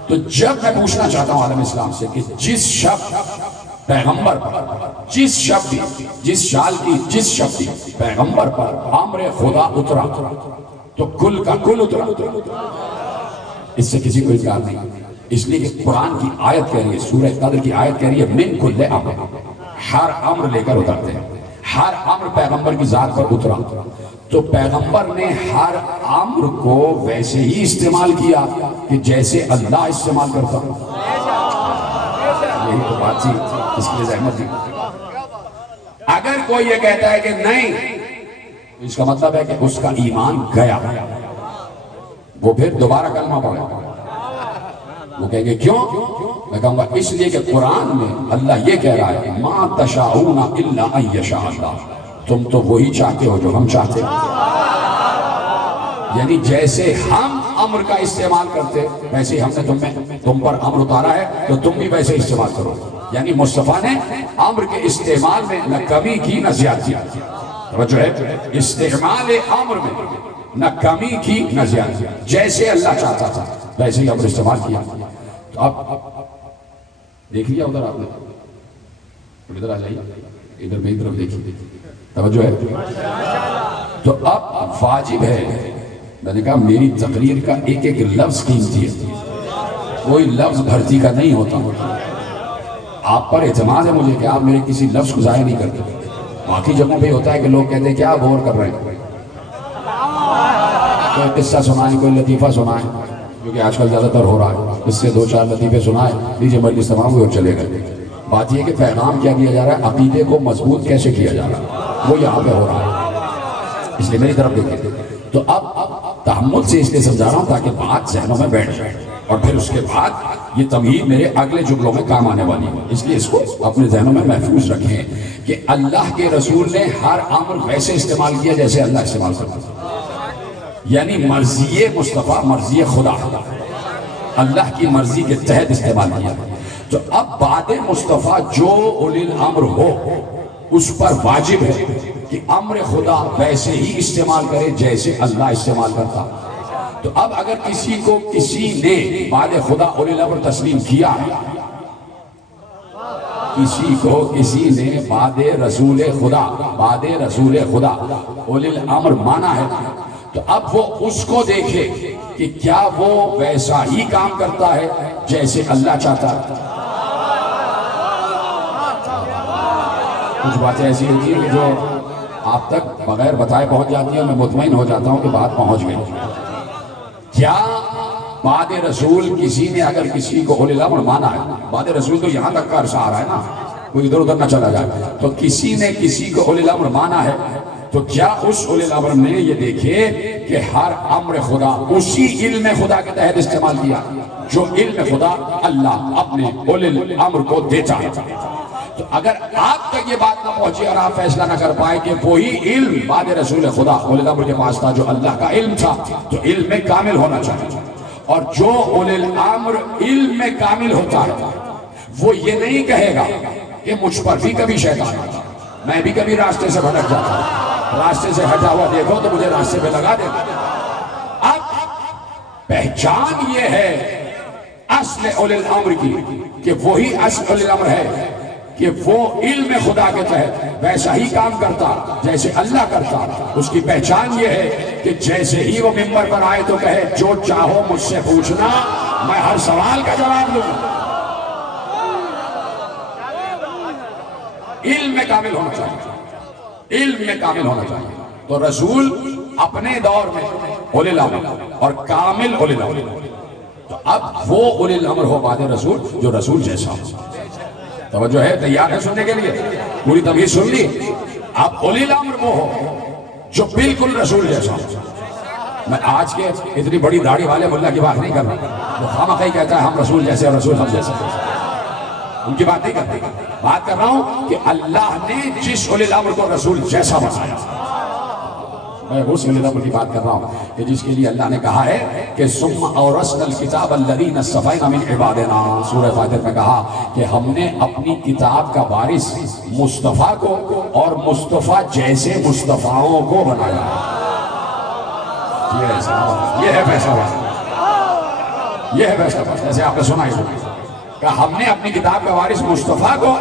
تو جب میں پوچھنا چاہتا ہوں عالم اسلام سے کہ جس شب پیغمبر پر، جس شب بھی، جس سال کی جس شب بھی پیغمبر پر امر خدا اترا تو کل کا کل اترا، اس سے کسی کو انکار نہیں، اس لیے کہ قرآن کی آیت کہہ رہی ہے، سورہ قدر کی آیت کہہ رہی ہے من کل امر، ہر امر لے کر اترتے ہیں، ہر امر پیغمبر کی ذات پر اترا، تو پیغمبر نے ہر امر کو ویسے ہی استعمال کیا کہ جیسے اللہ استعمال کرتا، یہی تو بات تھی، اس کی زحمت تھی۔ اگر کوئی یہ کہتا ہے کہ نہیں، اس کا مطلب ہے کہ اس کا ایمان گیا، وہ پھر دوبارہ کلمہ پڑھے، وہ کہیں گے کیوں؟ میں کہوں گا اس لیے کہ قرآن میں اللہ یہ کہہ رہا ہے ما تشاؤون الا ان یشاء اللہ، تم تو وہی چاہتے ہو جو ہم چاہتے ہیں، یعنی جیسے ہم امر کا استعمال کرتے ویسے ہم نے تم پر امر اتارا ہے تو تم بھی ویسے استعمال کرو، یعنی مصطفیٰ نے امر کے استعمال میں نہ کمی کی نہ زیادتی، توجہ ہے، استعمال امر میں نہ کمی کی نہ زیادتی، جیسے اللہ چاہتا تھا ویسے ہی امر استعمال کیا۔ تو اب دیکھ لیا ادھر آپ نے، ادھر آ جائیے، ادھر میری طرف دیکھیے، توجہ ہے۔ تو اب واجب ہے، میں نے کہا میری تقریر کا ایک ایک لفظ قیمتی ہے، کوئی لفظ بھرتی کا نہیں ہوتا، آپ پر اعتماد ہے مجھے کہ آپ میرے کسی لفظ کو ضائع نہیں کرتے۔ باقی جگہوں پہ ہوتا ہے کہ لوگ کہتے ہیں کیا بور کر رہے ہیں، کوئی قصہ سنائیں، کوئی لطیفہ سنائیں، کیونکہ آج کل زیادہ تر ہو رہا ہے، اس سے 2-4 لطیفے سنائیں، لیجیے مجلس تمام ہوئی اور چلے گئے۔ بات یہ کہ پیغام کیا دیا جا رہا ہے، عقیدے کو مضبوط کیسے کیا جا رہا ہے، وہ یہاں پہ ہو رہا ہے، اس لیے میری طرف دیکھیں۔ تو اب تحمل سے اس لیے سمجھا رہا ہوں تاکہ بات ذہنوں میں بیٹھ جائے، اور پھر اس کے بعد یہ تمہید میرے اگلے جملوں میں کام آنے والی ہے، اس لیے اس کو اپنے ذہنوں میں محفوظ رکھیں کہ اللہ کے رسول نے ہر امر ویسے استعمال کیا جیسے اللہ استعمال کرتا ہے، یعنی مرضی مصطفیٰ، مرضی خدا، اللہ کی مرضی کے تحت استعمال کیا۔ تو اب بعد مصطفیٰ جو اولی الامر ہو اس پر واجب ہے کہ امر خدا ویسے ہی استعمال کرے جیسے اللہ استعمال کرتا۔ تو اب اگر کسی کو کسی نے بعد خدا اولی الامر تسلیم کیا ہے، کسی کو کسی نے بعد رسول خدا اولی الامر مانا ہے، تو اب وہ اس کو دیکھے کہ کیا وہ ویسا ہی کام کرتا ہے جیسے اللہ چاہتا ہے۔ کچھ باتیں ایسی ہوتی ہیں کہ جو آپ تک بغیر بتائے پہنچ جاتی ہیں، میں مطمئن ہو جاتا ہوں کہ بات پہنچ گئی۔ کیا بعد رسول کسی نے اگر کسی کو اولی الامر مانا ہے، بعد رسول تو یہاں تک کا عرصہ آ رہا ہے نا، کوئی ادھر ادھر نہ چلا جائے، تو کسی نے کسی کو اولی الامر مانا ہے تو کیا اس اولی الامر نے یہ دیکھے کہ ہر امر خدا اسی علم خدا کے تحت استعمال کیا جو علم خدا اللہ اپنے اولی الامر کو دیتا ہے۔ تو اگر آپ تک یہ بات نہ پہنچی اور آپ فیصلہ نہ کر پائے کہ وہی علم بعد رسول خدا اولی الامر کے پاس تھا جو اللہ کا علم تھا، تو علم میں کامل ہونا چاہیے، اور جو اولی الامر علم میں کامل ہوتا ہے وہ یہ نہیں کہے گا کہ مجھ پر بھی کبھی شیطان آتا، میں بھی کبھی راستے سے بھٹک جاتا، راستے سے ہٹا ہوا دیکھو تو مجھے راستے پہ لگا دیتا۔ اب پہچان یہ ہے اصل اولی الامر کی کہ وہی اصل اولی الامر ہے کہ وہ علم خدا کے تحت ویسا ہی کام کرتا جیسے اللہ کرتا۔ اس کی پہچان یہ ہے کہ جیسے ہی وہ ممبر پر آئے تو کہے جو چاہو مجھ سے پوچھنا، میں ہر سوال کا جواب دوں۔ علم میں کامل ہونا چاہیے، علم میں کامل ہونا چاہیے۔ تو رسول اپنے دور میں اولی الامر اور کامل اولی الامر تو اب وہ اولی الامر ہو بعد رسول جو رسول جیسا ہو. توجہ ہے, تیار ہے سننے کے لیے؟ پوری تمہید سن لی؟ اب اولی الامر وہ ہو جو بالکل رسول جیسا ہو. میں آج کے اتنی بڑی داڑھی والے ملا کی بات نہیں کر رہا, وہ خامخواہ کہتا ہے ہم رسول جیسے اور رسول ہم جیسے, ان کی بات نہیں کرتے. بات کر رہا ہوں کہ اللہ نے جس اولی الامر کو رسول جیسا بنایا, میں اس اولی الامر کی بات کر رہا ہوں کہ جس کے لیے اللہ نے کہا ہے کہ ثم اورثنا الکتاب الذین اصطفینا من عبادنا. سورہ فاتر میں کہا کہ ہم نے اپنی کتاب کا وارث مصطفیٰ کو اور مصطفیٰ جیسے مصطفیٰوں کو بنایا. یہ ہے فیصلہ بات, یہ ہے فیصلہ بات. جیسے آپ نے سنا ہی کہ ہم نے اپنی کتاب کا وارث مصطفیٰ کو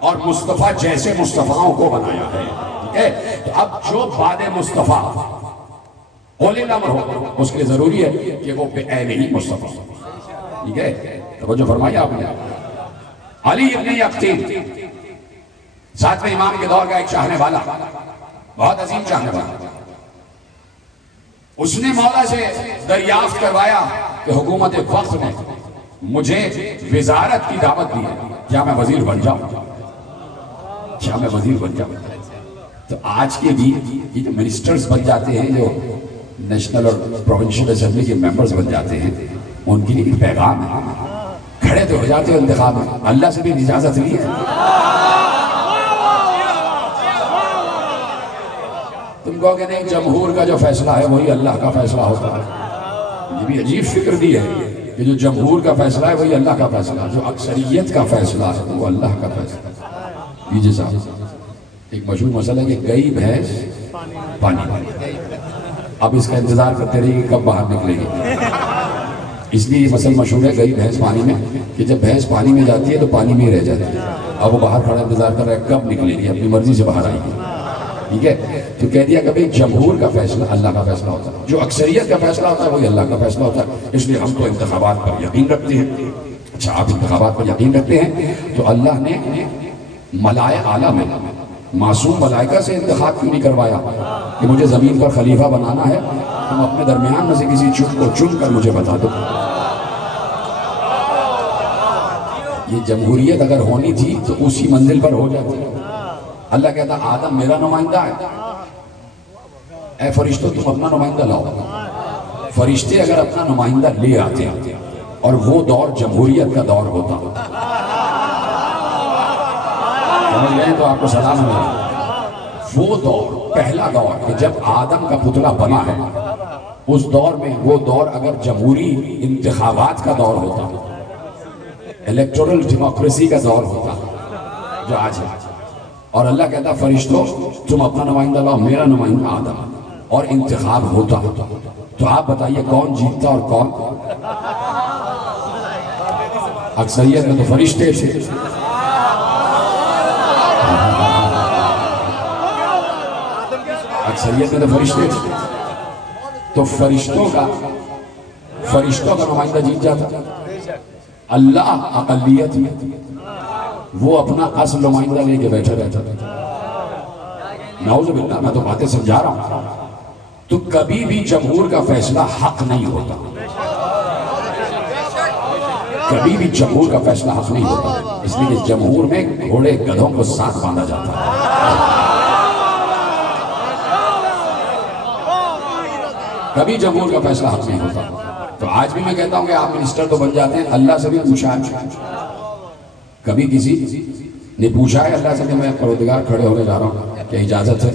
اور مصطفیٰ جیسے مصطفیٰوں کو بنایا ہے. ٹھیک ہے, تو اب جو بعد مصطفیٰ اولی الامر ہو اس کے لیے ضروری ہے کہ وہ بے عین ہی مصطفیٰ. ٹھیک ہے, توجہ فرمایا آپ نے. علی ابن یقطین ساتویں امام کے دور کا ایک چاہنے والا, بہت عظیم چاہنے والا, اس نے مولا سے دریافت کروایا کہ حکومت وقت نے مجھے وزارت کی دعوت دی ہے, کیا میں وزیر بن جاؤں؟ کیا میں وزیر بن جاؤں؟ تو آج کے بھی یہ جو منسٹرز بن جاتے ہیں, جو نیشنل اور پروونشل اسمبلی کے ممبرز بن جاتے ہیں, ان کے لیے ایک پیغام ہے. کھڑے تو ہو جاتے ہیں انتخاب میں, اللہ سے بھی اجازت لی ہے. تم کہو کہ نہیں جمہور کا جو فیصلہ ہے وہی اللہ کا فیصلہ ہوتا ہے. یہ بھی عجیب فکر دی ہے کہ جو جمہور کا فیصلہ ہے وہی اللہ کا فیصلہ ہے, جو اکثریت کا فیصلہ ہے وہ اللہ کا فیصلہ ہے. یہ جیسا ایک مشہور مسئلہ ہے کہ گئی بھینس پانی میں, اب اس کا انتظار کرتے رہیے کہ کب باہر نکلے گی. اس لیے یہ مسئلہ مشہور ہے گئی بھینس پانی میں, کہ جب بھینس پانی میں جاتی ہے تو پانی میں ہی رہ جاتی ہے. اب وہ باہر کھڑا انتظار کر رہا ہے کب نکلے گی, اپنی مرضی سے باہر آئے گی. ٹھیک ہے, تو کہہ دیا کہ بھئی جمہور کا فیصلہ اللہ کا فیصلہ ہوتا ہے, جو اکثریت کا فیصلہ ہوتا ہے وہی اللہ کا فیصلہ ہوتا ہے. اس لیے ہم تو انتخابات پر یقین رکھتے ہیں. اچھا, آپ انتخابات پر یقین رکھتے ہیں تو اللہ نے ملائے اعلیٰ میں معصوم ملائکہ سے انتخاب کیوں نہیں کروایا کہ مجھے زمین پر خلیفہ بنانا ہے, تم اپنے درمیان میں سے کسی کو چن کر مجھے بتا دو. یہ جمہوریت اگر ہونی تھی تو اسی منزل پر ہو جاتی. اللہ کہتا آدم میرا نمائندہ ہے, اے فرشتوں تم اپنا نمائندہ لاؤ. فرشتے اگر اپنا نمائندہ لے آتے اور وہ دور جمہوریت کا دور ہوتا, سمجھ گئے تو آپ کو سلام ہے. وہ دور پہلا دور کہ جب آدم کا پتلا بنا ہے, اس دور میں وہ دور اگر جمہوری انتخابات کا دور ہوتا, الیکٹورل ڈیموکریسی کا دور ہوتا جو آج ہے, اور اللہ کہتا فرشتوں تم اپنا نمائندہ لاؤ, میرا نمائندہ آدم, اور انتخاب ہوتا, تو آپ بتائیے کون جیتتا اور کون؟ اکثریت میں تو فرشتے تھے. اکثریت میں تو فرشتے تھے, تو فرشتوں کا نمائندہ جیت جاتا. اللہ اقلیت میں وہ اپنا اصل نمائندہ لے کے بیٹھا رہتا. نعوذ باللہ, میں تو باتیں سمجھا رہا ہوں. تو کبھی بھی جمہور کا فیصلہ حق نہیں ہوتا, کبھی بھی جمہور کا فیصلہ حق نہیں ہوتا. اس لیے کہ جمہور میں گھوڑے گدھوں کو ساتھ باندھا جاتا ہے. کبھی جمہور کا فیصلہ حق نہیں ہوتا. تو آج بھی میں کہتا ہوں کہ آپ منسٹر تو بن جاتے ہیں, اللہ سے بھی پوچھا ہے. کبھی کسی نے پوچھا ہے اللہ سے کہ میں پروردگار کھڑے ہونے جا رہا ہوں, کیا اجازت ہے؟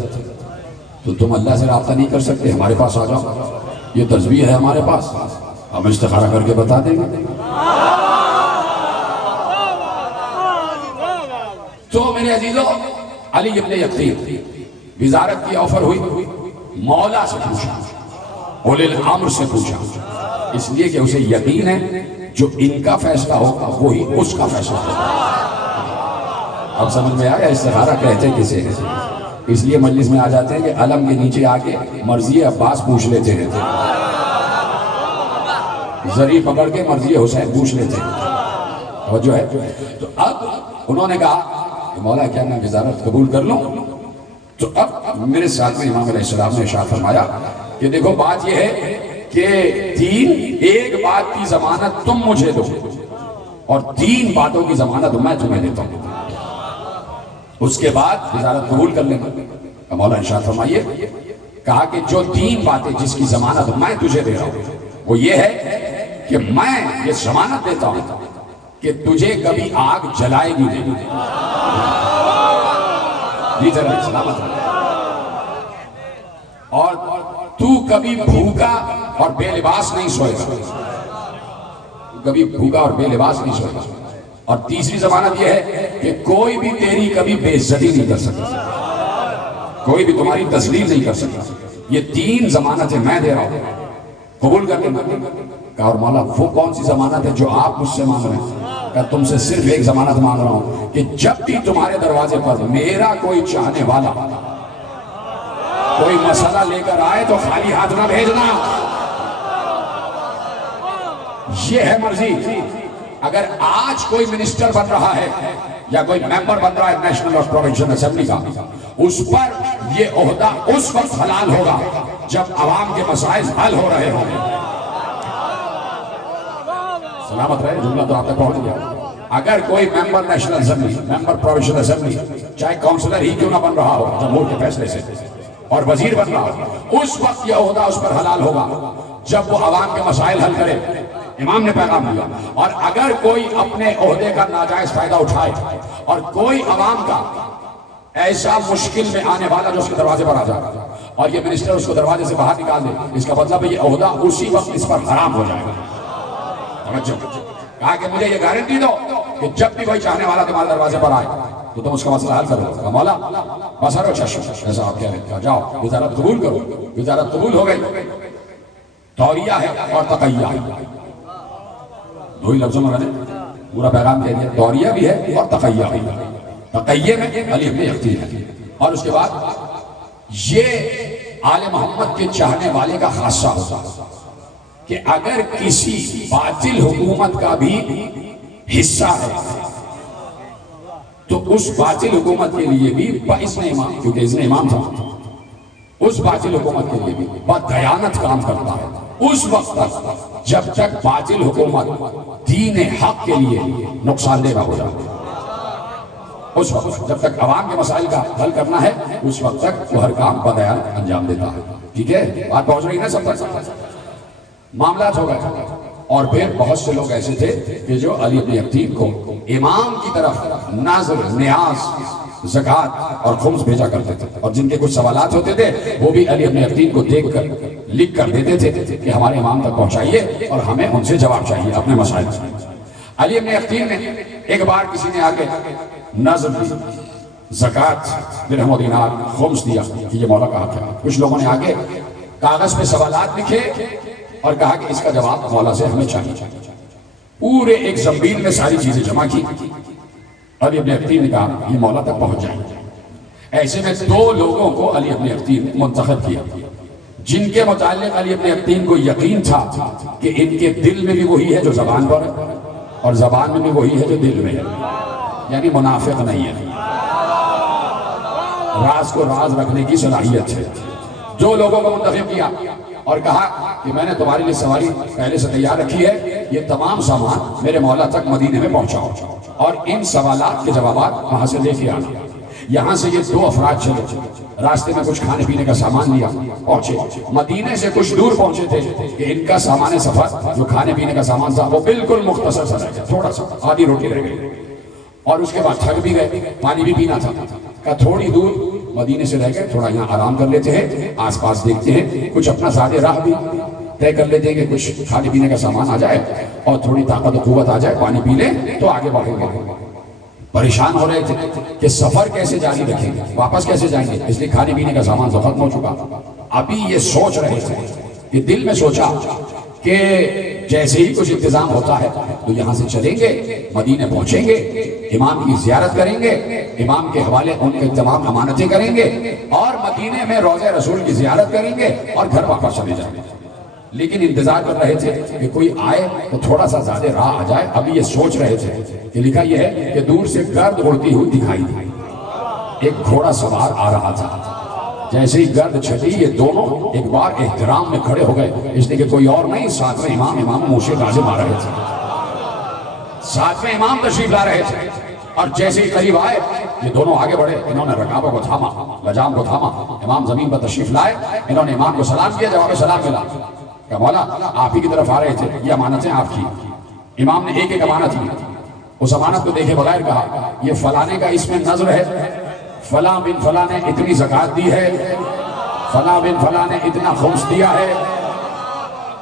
تو تم اللہ سے رابطہ نہیں کر سکتے, ہمارے پاس آ جاؤ, یہ تسبیح ہے ہمارے پاس, ہم استخارہ کر کے بتا دیں گے. تو میرے عزیزو, علی ابن یقطین وزارت کی آفر ہوئی, مولا سے پوچھا, اولی الامر سے پوچھا, اس لیے کہ اسے یقین ہے جو ان کا فیصلہ ہوگا وہی اس کا فیصلہ ہوگا. اب سمجھ میں آیا استخارہ کہتے کسے ہیں؟ اس لیے مجلس میں آ جاتے ہیں کہ علم کے نیچے آ کے مرضی عباس پوچھ لیتے ہیں, زری پکڑ کے مرضی حسین پوچھ لیتے ہیں. توجہ ہے. تو اب انہوں نے کہا کہ مولا کیا میں وزارت قبول کر لوں؟ تو اب میرے ساتھ میں امام علیہ السلام نے ارشاد فرمایا کہ دیکھو بات یہ ہے کہ ایک بات کی ضمانت تم مجھے دو اور 3 باتوں کی ضمانت میں تمہیں دیتا ہوں، اس کے بعد وزارت قبول کر لینا۔ مولا ارشاد فرمائیے، کہا کہ جو 3 باتیں جس کی ضمانت میں تجھے دے رہا ہوں وہ یہ ہے کہ میں یہ ضمانت دیتا ہوں کہ تجھے کبھی آگ جلائے گی نہیں، جی ذرا سلامت رہے، اور تو کبھی بھوکا اور بے لباس نہیں سوئے گا، کبھی بھوکا اور بے لباس نہیں سوئے گا، اور تیسری ضمانت یہ ہے کہ کوئی بھی تیری کبھی بے عزتی نہیں کر سکتا، کوئی بھی تمہاری تذلیل نہیں کر سکتا۔ یہ 3 ضمانتیں میں دے رہا ہوں، قبول کر لینا۔ کہا اور مولا وہ کون سی ضمانت ہے جو آپ مجھ سے مانگ رہے ہیں؟ کہا تم سے صرف ایک ضمانت مانگ رہا ہوں کہ جب بھی تمہارے دروازے پر میرا کوئی چاہنے والا کوئی مسئلہ لے کر آئے تو خالی ہاتھ نہ بھیجنا، یہ ہے مرضی۔ اگر آج کوئی منسٹر بن رہا ہے یا کوئی ممبر بن رہا ہے نیشنل اور پروونشل اسمبلی کا، اس پر یہ عہدہ اس وقت حلال ہوگا جب عوام کے مسائل حل ہو رہے ہوں گے۔ سلامت رہے، جملہ تو آپ تک پہنچ گیا۔ اگر کوئی ممبر نیشنل اسمبلی، ممبر پروونشل اسمبلی، چاہے کاؤنسلر ہی کیوں نہ بن رہا ہو جمہور کے فیصلے سے، اور وزیر بن رہا ہو، اس وقت یہ عہدہ اس پر حلال ہوگا جب وہ عوام کے مسائل حل کرے۔ امام نے پیغام دیا، اور اگر کوئی اپنے عہدے کا ناجائز فائدہ اٹھائے اور کوئی عوام کا ایسا مشکل میں آنے والا جو اس کے دروازے پر آ جائے اور یہ منسٹر اس کو دروازے سے باہر نکال دے، اس کا مطلب ہے یہ عہدہ اسی وقت اس پر حرام ہو جائے گا۔ کہا کہ مجھے یہ گارنٹی دو کہ جب بھی کوئی چاہنے والا تمہارے دروازے پر آئے تو تم اس کا مسئلہ حل کرو۔ کہا مولا بسر و چشم، ایسا آپ کہہ رہے ہیں، جاؤ وزارت قبول کرو۔ وزارت قبول ہو گئی، توریہ ہے اور تقیہ ہے، 2 ہی لفظوں میں میں نے پورا پیغام کہہ دیا، توریہ بھی ہے اور تقیہ بھی ہے۔ تقیہ میں علی ابن اختیر ہے، اور اس کے بعد یہ آل محمد کے چاہنے والے کا خاصہ ہوتا کہ اگر کسی باطل حکومت کا بھی حصہ ہے تو اس باطل حکومت کے لیے بھی باذن امام، کیونکہ اذن امام تھا، اس باطل حکومت کے لیے بھی بدیانت کام کرتا ہے اس وقت تک جب تک باطل حکومت دین حق کے لیے نقصان دہ نہ ہو جائے، اس وقت جب تک عوام کے مسائل کا حل کرنا ہے اس وقت تک وہ ہر کام بدیان انجام دیتا ہے۔ ٹھیک ہے، بات پہنچ رہی ہے نا سب تک؟ معاملات ہو گئے، اور پھر بہت سے لوگ ایسے تھے کہ جو علی ابن اختیر کو امام کی طرف نظر، نیاز، زکوٰۃ اور خمس بھیجا کرتے تھے، اور جن کے کچھ سوالات ہوتے تھے وہ بھی علی ابن اختیر کو دیکھ کر لکھ کر دیتے تھے کہ ہمارے امام تک پہنچائیے اور ہمیں ان سے جواب چاہیے اپنے مسائل۔ علی ابن اختیر نے ایک بار کسی نے آ کے نظر دی، زکوٰۃ، درہم و دینار، خمس دیا کہ یہ مولا کا حق ہے۔ کچھ لوگوں نے آگے کاغذ پہ سوالات لکھے اور کہا کہ اس کا جواب مولا سے ہمیں چاہیے۔ پورے ایک زمبیل میں ساری چیزیں جمع کی، علی ابن اختیر نے کہا یہ مولا تک پہنچ جائیں۔ ایسے میں 2 لوگوں کو علی ابن اختیر نے منتخب کیا جن کے متعلق علی ابن اختیر کو یقین تھا کہ ان کے دل میں بھی وہی ہے جو زبان پر ہے اور زبان میں بھی وہی ہے جو دل میں ہے، یعنی منافق نہیں ہے، راز کو راز رکھنے کی صلاحیت ہے۔ 2 لوگوں کو منتخب کیا اور کہا کہ میں نے تمہاری لیے سواری پہلے سے تیار رکھی ہے، یہ تمام سامان میرے مولا تک مدینے میں پہنچاؤ اور ان سوالات کے جوابات وہاں سے لے کے آنا۔ یہاں سے یہ 2 افراد چلے، راستے میں کچھ کھانے پینے کا سامان لیا، پہنچے مدینے سے کچھ دور پہنچے تھے کہ ان کا سامان سفر جو کھانے پینے کا سامان تھا وہ بالکل مختصر سا رہ گیا، تھوڑا سا آدھی روٹی رہ گئی، اور اس کے بعد تھک بھی گئے، پانی بھی پینا تھا۔ کہ تھوڑی دور مدینے سے رہ گئے، تھوڑا یہاں آرام کر لیتے ہیں، آس پاس دیکھتے ہیں، کچھ اپنا زیادہ راہ بھی طے کر لیتے ہیں کہ کچھ کھانے پینے کا سامان آ جائے اور تھوڑی طاقت و قوت آ جائے، پانی پی لیں تو آگے بڑھیں گے۔ پریشان ہو رہے تھے کہ سفر کیسے جاری رکھیں گے، واپس کیسے جائیں گے، اس لیے کھانے پینے کا سامان تو ختم ہو چکا۔ ابھی یہ سوچ رہے تھے کہ دل میں سوچا کہ جیسے ہی کچھ انتظام ہوتا ہے تو یہاں سے چلیں گے، مدینے پہنچیں گے، امام کی زیارت کریں گے، امام کے حوالے ان کے تمام امانتیں کریں گے اور مدینے میں روضہ رسول کی زیارت کریں گے اور گھر واپس چلے جائیں گے۔ لیکن انتظار کر رہے تھے کہ کوئی آئے تو تھوڑا سا زیادہ راہ آ جائے۔ ابھی یہ سوچ رہے تھے کہ لکھا یہ ہے کہ دور سے گرد اڑتی ہوئی دکھائی دی، ایک گھوڑا سوار آ رہا تھا، جیسے ہی گرد چھٹی یہ دونوں ایک بار احترام میں کھڑے ہو گئے، اس لیے کہ کوئی اور نہیں، ساتویں امام موشے کاظم آ رہے تھے، ساتویں امام تشریف لا رہے تھے، اور جیسے ہی قریب آئے یہ دونوں آگے بڑھے، انہوں نے رکابوں کو تھاما، لجام کو تھاما، امام زمین پر تشریف لائے، انہوں نے امام کو سلام کیا، جواب سلام ملا، کہ مولا آپ ہی کی طرف آ رہے تھے، یہ امانتیں آپ کی۔ امام نے ایک ایک امانت لی، اس امانت کو دیکھے بغیر کہا یہ فلانے کا اس میں نظر ہے، فلاں بن فلاں نے اتنی زکوٰۃ دی ہے، فلاں بن فلاں نے اتنا خمس دیا ہے۔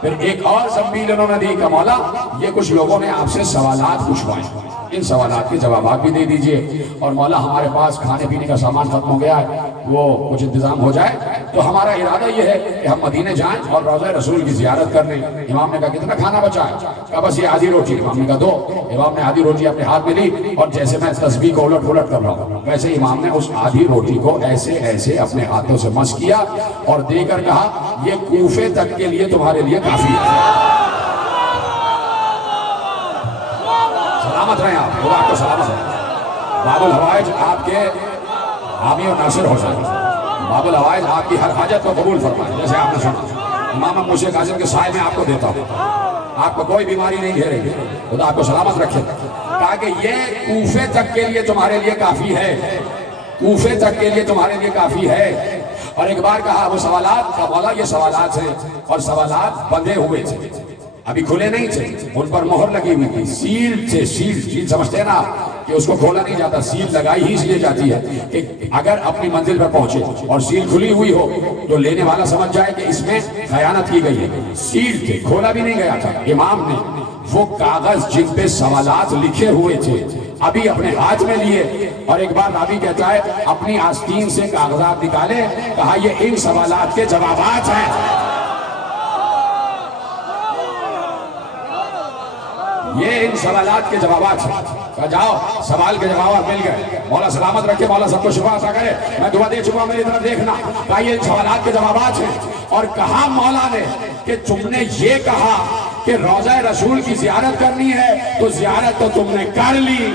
پھر ایک اور زنبیل انہوں نے دی کہ مولا یہ کچھ لوگوں نے آپ سے سوالات پوچھوائے، ان سوالات کے جوابات بھی دے دیجئے، اور مولا ہمارے پاس کھانے پینے کا سامان ختم ہو گیا ہے، وہ کچھ انتظام ہو جائے تو ہمارا ارادہ یہ ہے کہ ہم مدینے جائیں اور روضہ رسول کی زیارت کر لیں۔ امام نے کہا کتنا کھانا بچا ہے؟ کہا بس یہ آدھی روٹی۔ امام نے کہا دو۔ امام نے آدھی روٹی اپنے ہاتھ میں لی، اور جیسے میں تسبیح کو الٹ پلٹ کر رہا ہوں ویسے امام نے اس آدھی روٹی کو ایسے ایسے اپنے ہاتھوں سے مس کیا اور دے کر کہا یہ کوفے تک کے لیے تمہارے لیے کافی ہے۔ سلامت رہیں آپ، خدا آپ کو سلامت رہیں۔ باب الحوائج آپ کے حامی و ناصر ہو جائے، باب الحوائج آپ کی ہر حاجت کو قبول فرمائے۔ جیسے آپ نے سنا امام موشے کاظم کے سائے میں آپ کو دیتا ہوں، آپ کو کوئی بیماری نہیں گھیرے گی، خدا آپ کو سلامت رکھے۔ کہا کہ یہ کوفے تک کے لیے تمہارے لیے کافی ہے، کوفے تک کے لیے تمہارے لیے کافی ہے۔ اور ایک بار کہا وہ سوالات کا مولا یہ سوالات ہیں، اور سوالات بندھے ہوئے تھے، ابھی کھلے نہیں تھے، ان پر مہر لگی ہوئی تھی، سیل تھے، سیل سمجھتے ہیں نا کہ اس کو کھولا نہیں جاتا، سیل لگائی ہی اس لیے جاتی ہے کہ اگر اپنی منزل پر پہنچے اور سیل کھلی ہوئی ہو تو لینے والا سمجھ جائے کہ اس میں خیانت کی گئی ہے۔ سیل تھے، کھولا بھی نہیں گیا تھا۔ امام نے وہ کاغذ جن پہ سوالات لکھے ہوئے تھے ابھی اپنے ہاتھ میں لیے، اور ایک بار راوی کہتا ہے اپنی آستین سے کاغذات نکالے، کہا یہ ان سوالات کے جوابات ہیں۔ یہ ان سوالات کے جوابات ہیں۔ کہا جاؤ سوال کے جوابات مل گئے، مولا سلامت رکھے، مولا سب کو شفا عطا کرے، میں دعا دے چکا میری طرف دیکھنا۔ کہا یہ ان سوالات کے جوابات ہیں، اور کہا مولا نے کہ تم نے یہ کہا کہ روضہ رسول کی زیارت کرنی ہے تو زیارت تو تم نے کر لی،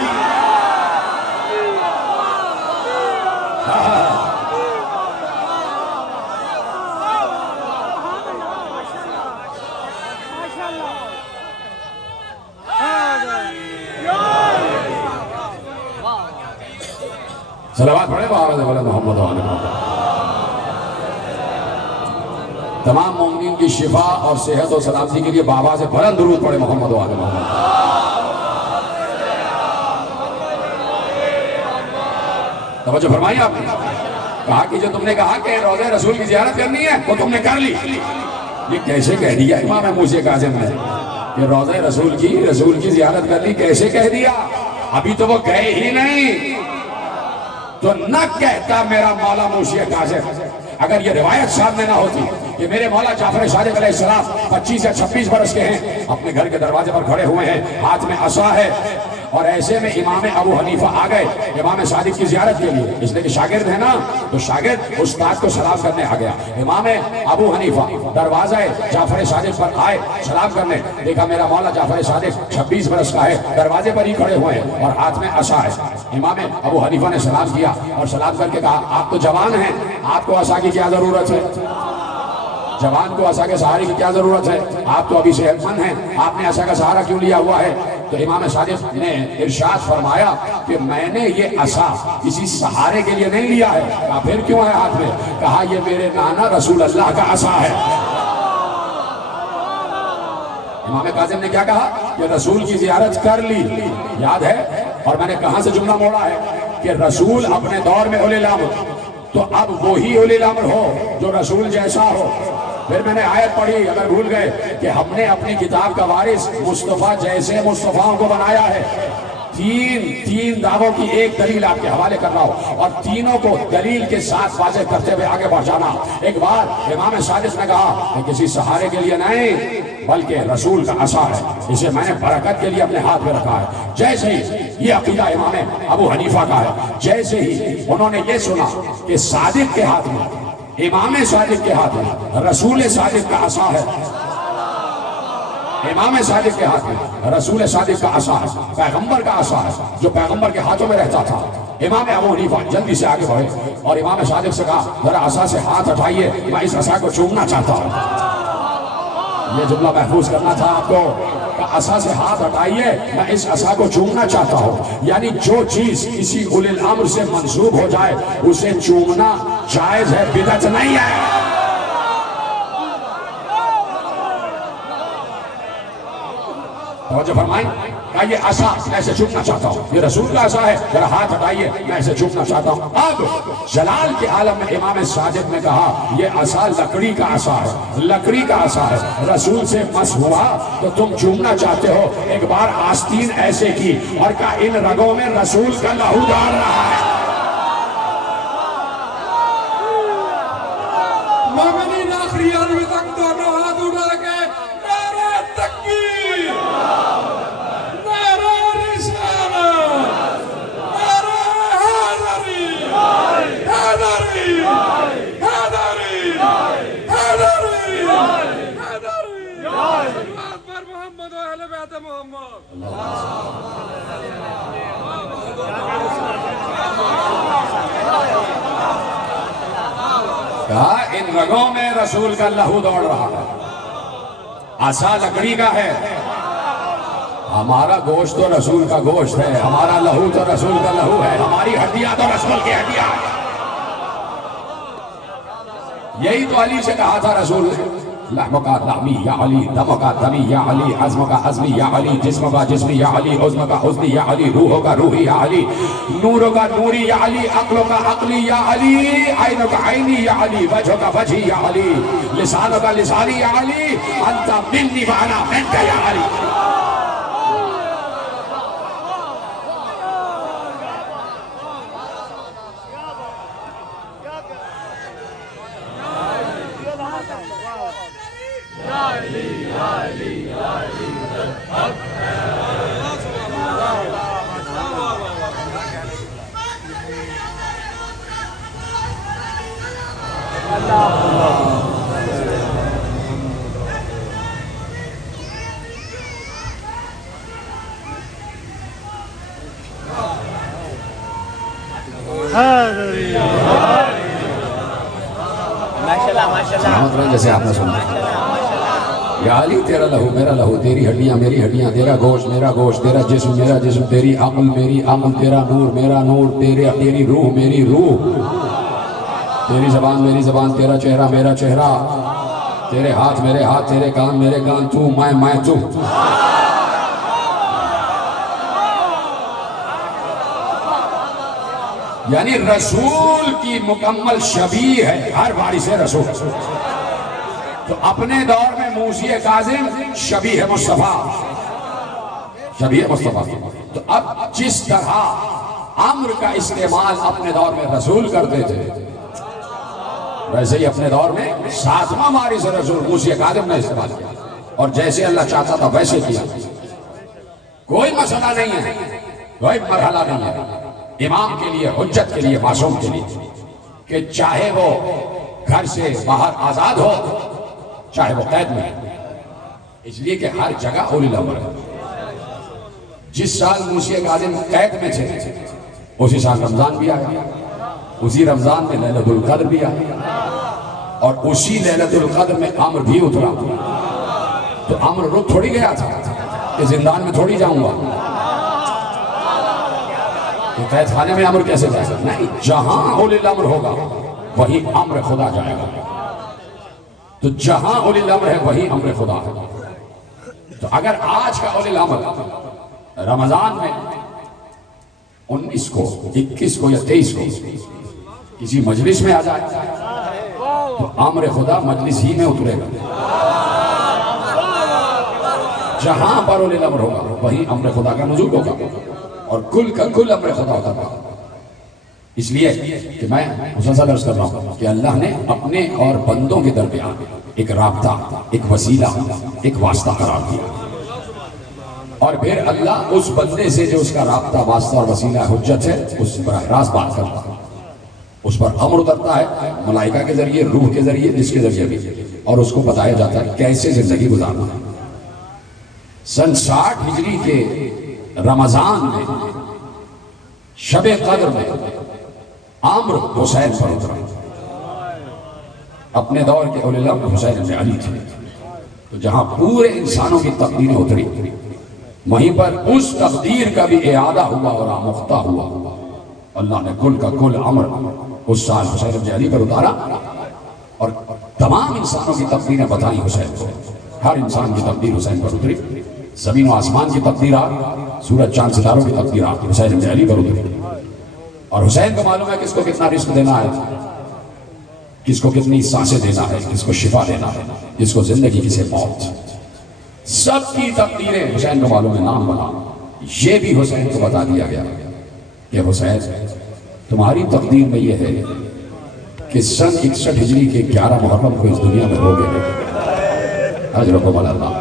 صلوات پڑھے محمد و آل محمد۔ تمام مومنین کی شفا اور صحت و سلامتی کے لیے بابا سے بلند درود پڑھے محمد و آل محمد۔ توجہ فرمائی آپ نے، کہا کہ جو تم نے کہا کہ روضہ رسول کی زیارت کرنی ہے وہ تم نے کر لی۔ یہ کیسے کہہ دیا امام موشے کاظم نے کہ روضہ رسول کی زیارت کر لی؟ کیسے کہہ دیا؟ ابھی تو وہ گئے ہی نہیں، تو نہ کہتا میرا مولا موشے کاظم اگر یہ روایت سامنے نہ ہوتی کہ میرے مولا جعفر صادق علیہ السلام 25 یا 26 برس کے ہیں، اپنے گھر کے دروازے پر کھڑے ہوئے ہیں، ہاتھ میں عصا ہے، اور ایسے میں امام ابو حنیفہ آ گئے امام صادق کی زیارت کے لیے، اس لیے کہ شاگرد ہے نا، تو شاگرد استاد کو سلام کرنے آ گیا۔ امام ابو حنیفہ دروازہ جعفر صادق پر آئے سلام کرنے، دیکھا میرا مولا جعفر صادق 26 برس کا ہے، دروازے پر ہی کھڑے ہوئے ہیں اور ہاتھ میں عصا ہے۔ امام ابو حنیفہ نے سلام کیا اور سلام کر کے کہا آپ تو جوان ہیں، آپ کو عصا کی کیا ضرورت ہے؟ جوان کو عصا کے سہارے کی کیا ضرورت ہے؟ آپ تو ابھی صحت مند ہیں، آپ نے عصا کا سہارا کیوں لیا ہوا ہے؟ تو امام صادق نے ارشاد فرمایا کہ میں نے یہ عصا کسی سہارے کے لیے نہیں لیا ہے۔ کہا پھر کیوں ہے ہاتھ میں؟ کہا یہ میرے نانا رسول اللہ کا عصا ہے۔ امام کاظم نے کیا کہا کہ رسول کی زیارت کر لی، یاد ہے؟ اور میں نے کہاں سے جملہ موڑا ہے کہ رسول اپنے دور میں اولی الامر، تو اب وہی اولی الامر ہو جو رسول جیسا ہو۔ پھر میں نے آیت پڑھی اگر بھول گئے کہ ہم نے اپنی کتاب کا وارث مصطفیٰ جیسے مصطفیٰ کو بنایا ہے۔ تین دعووں کی ایک دلیل آپ کے حوالے کر رہا ہوں، اور تینوں کو دلیل کے ساتھ واضح کرتے ہوئے آگے بڑھ جانا۔ ایک بار امام صادق نے کہا کہ کسی سہارے کے لیے نہیں بلکہ رسول کا عصا ہے، اسے میں نے برکت کے لیے اپنے ہاتھ میں رکھا ہے۔ جیسے ہی یہ عقیدہ امام ابو حنیفہ کا ہے، جیسے ہی انہوں نے یہ سنا کہ صادق کے ہاتھ میں، امام صادق کے ہاتھ میں رسول صادق کا عصا ہے، امام صادق کے ہاتھ میں رسول صادق کا عصا ہے، پیغمبر کا عصا ہے جو پیغمبر کے ہاتھوں میں رہتا تھا۔ امام ابو حنیفہ جلدی سے آگے بڑھے اور امام صادق سے کہا ذرا عصا سے ہاتھ ہٹائیے، میں اس عصا کو چومنا چاہتا ہوں۔ یہ جملہ محفوظ کرنا تھا آپ کو کہ عصا سے ہاتھ ہٹائیے، میں اس عصا کو چومنا چاہتا ہوں۔ یعنی جو چیز کسی اولی الامر سے منسوب ہو جائے اسے چومنا جائز ہے، بدعت نہیں ہے۔ توجہ فرمائیں کہ یہ عصا میں اسے چومنا چاہتا ہوں، یہ رسول کا عصا ہے، ذرا ہاتھ ہٹائیے میں اسے چومنا چاہتا ہوں۔ اب جلال کے عالم میں امام صادق نے کہا یہ عصا لکڑی کا عصا ہے، لکڑی کا عصا ہے، رسول سے مس ہوا تو تم چومنا چاہتے ہو۔ ایک بار آستین ایسے کی اور کہا ان رگوں میں رسول کا لہو ڈال رہا ہے۔ مومنین آخری عالمی تک دونوں ہاتھ اٹھا کے نعرہ تکبیر، نعرہ رسالت، نعرہ حیدری، حیدری، حیدری، حیدری، حیدری۔ صلوات پر محمد و اہل بیت محمد۔ کہا ان رگوں میں رسول کا لہو دوڑ رہا ہے، عصا لکڑی کا ہے، ہمارا گوشت تو رسول کا گوشت ہے، ہمارا لہو تو رسول کا لہو ہے، ہماری ہڈیاں تو رسول کی ہڈیاں ہیں۔ یہی تو علی سے کہا تھا رسول نے لحم کا لحمی یا علی، دم کا دمی یا علی، عزم کا عزمی یا علی، جسم کا جسمی یا علی، حزن کا حزنی یا علی، روح کا روحی یا علی، نور کا نوری یا علی، عقل کا عقلی یا علی، عین کا عینی یا علی، وجہ کا وجہی یا علی، لسان کا لسانی یا علی، انت منی وانا منک یا علی۔ سلامت رہیں جیسے آپ نے سنا یا علی تیرا لہو میرا لہو، تیری ہڈیاں میری ہڈیاں، تیرا گوشت میرا گوشت، تیرا جسم میرا جسم، تیری عقل میری عقل، تیرا نور میرا نور، تیری روح میری روح، تیری زبان میری زبان، تیرا چہرہ میرا چہرہ، تیرے ہاتھ میرے ہاتھ، تیرے کان میرے کان، تو میں تو۔ یعنی رسول کی مکمل شبیہ ہے ہر وارث رسول۔ تو اپنے دور میں موسی کاظم شبیہ مصطفیٰ، شبیہ مصطفیٰ۔ تو اب جس طرح امر کا استعمال اپنے دور میں رسول کرتے تھے ویسے ہی اپنے دور میں ساتواں وارث رسول موسی کاظم نے استعمال کیا، اور جیسے اللہ چاہتا تھا ویسے کیا۔ کوئی مسئلہ نہیں ہے، کوئی مرحلہ نہیں ہے امام کے لیے، حجت کے لیے، معصوم کے لیے، کہ چاہے وہ گھر سے باہر آزاد ہو چاہے وہ قید میں، اس لیے کہ ہر جگہ اولی الامر ہے۔ جس سال موسی کاظم قید میں تھے اسی سال رمضان بھی آیا، اسی رمضان میں لیلۃ القدر بھی آیا، اور اسی لیلۃ القدر میں امر بھی اترا۔ تو امر رک تھوڑی گیا تھا کہ زندان میں تھوڑی جاؤں گا، کہ قید خانے میں امر کیسے جائے گا؟ نہیں، جہاں اولی الامر ہوگا وہی امر خدا جائے گا۔ تو جہاں اولی الامر ہے وہی امر خدا ہے۔ تو اگر آج کا اولی الامر رمضان میں 19 کو 21 کو یا 23 کو کسی مجلس میں آ جائے تو امر خدا مجلس ہی میں اترے گا۔ جہاں پر اولی الامر ہوگا وہی امر خدا کا نزول ہوگا، اور کل کا کل امر خدا ہوگا۔ اس لیے کہ میں مسلسل عرض کر رہا ہوں کہ اللہ نے اپنے اور بندوں کے درمیان ایک رابطہ، ایک وسیلہ، ایک واسطہ قرار دیا، اور پھر اللہ اس بندے سے جو اس کا رابطہ، واسطہ اور وسیلہ حجت ہے اس سے براہ راست بات کرتا ہے، اس پر امر اترتا ہے ملائکہ کے ذریعے، روح کے ذریعے، جس کے ذریعے بھی، اور اس کو بتایا جاتا ہے کیسے زندگی گزارنا ہے۔ سن 60 ہجری کے رمضان میں شب قدر میں عمرو حسین پر اترا. اپنے دور کے اولی الامر حسین بن علی تھے. تو جہاں پورے انسانوں کی تقدیریں اتری وہیں پر اس تقدیر کا بھی اعادہ ہوا اور آموختہ ہوا. اللہ نے کل کا کل امر اس سال حسین بن علی پر اتارا اور تمام انسانوں کی تقدیریں بتائیں حسین کو. ہر انسان کی تقدیر حسین پر اتری. زمین و آسمان کی تقدیرات، سورج چاند ستاروں کی تقدیرات حسین بن علی پر اتری. اور حسین کو معلوم ہے کس کو کتنا رزق دینا ہے، کس کو کتنی سانسیں دینا ہے، کس کو شفا دینا ہے، کس کو زندگی، کسے موت. سب کی تقدیریں حسین کو معلوم ہے. نام بنا یہ بھی حسین کو بتا دیا گیا کہ حسین تمہاری تقدیر میں یہ ہے کہ سن 61 ہجری کے 11 محرم کو اس دنیا میں ہو گئے. اجرکم اللہ.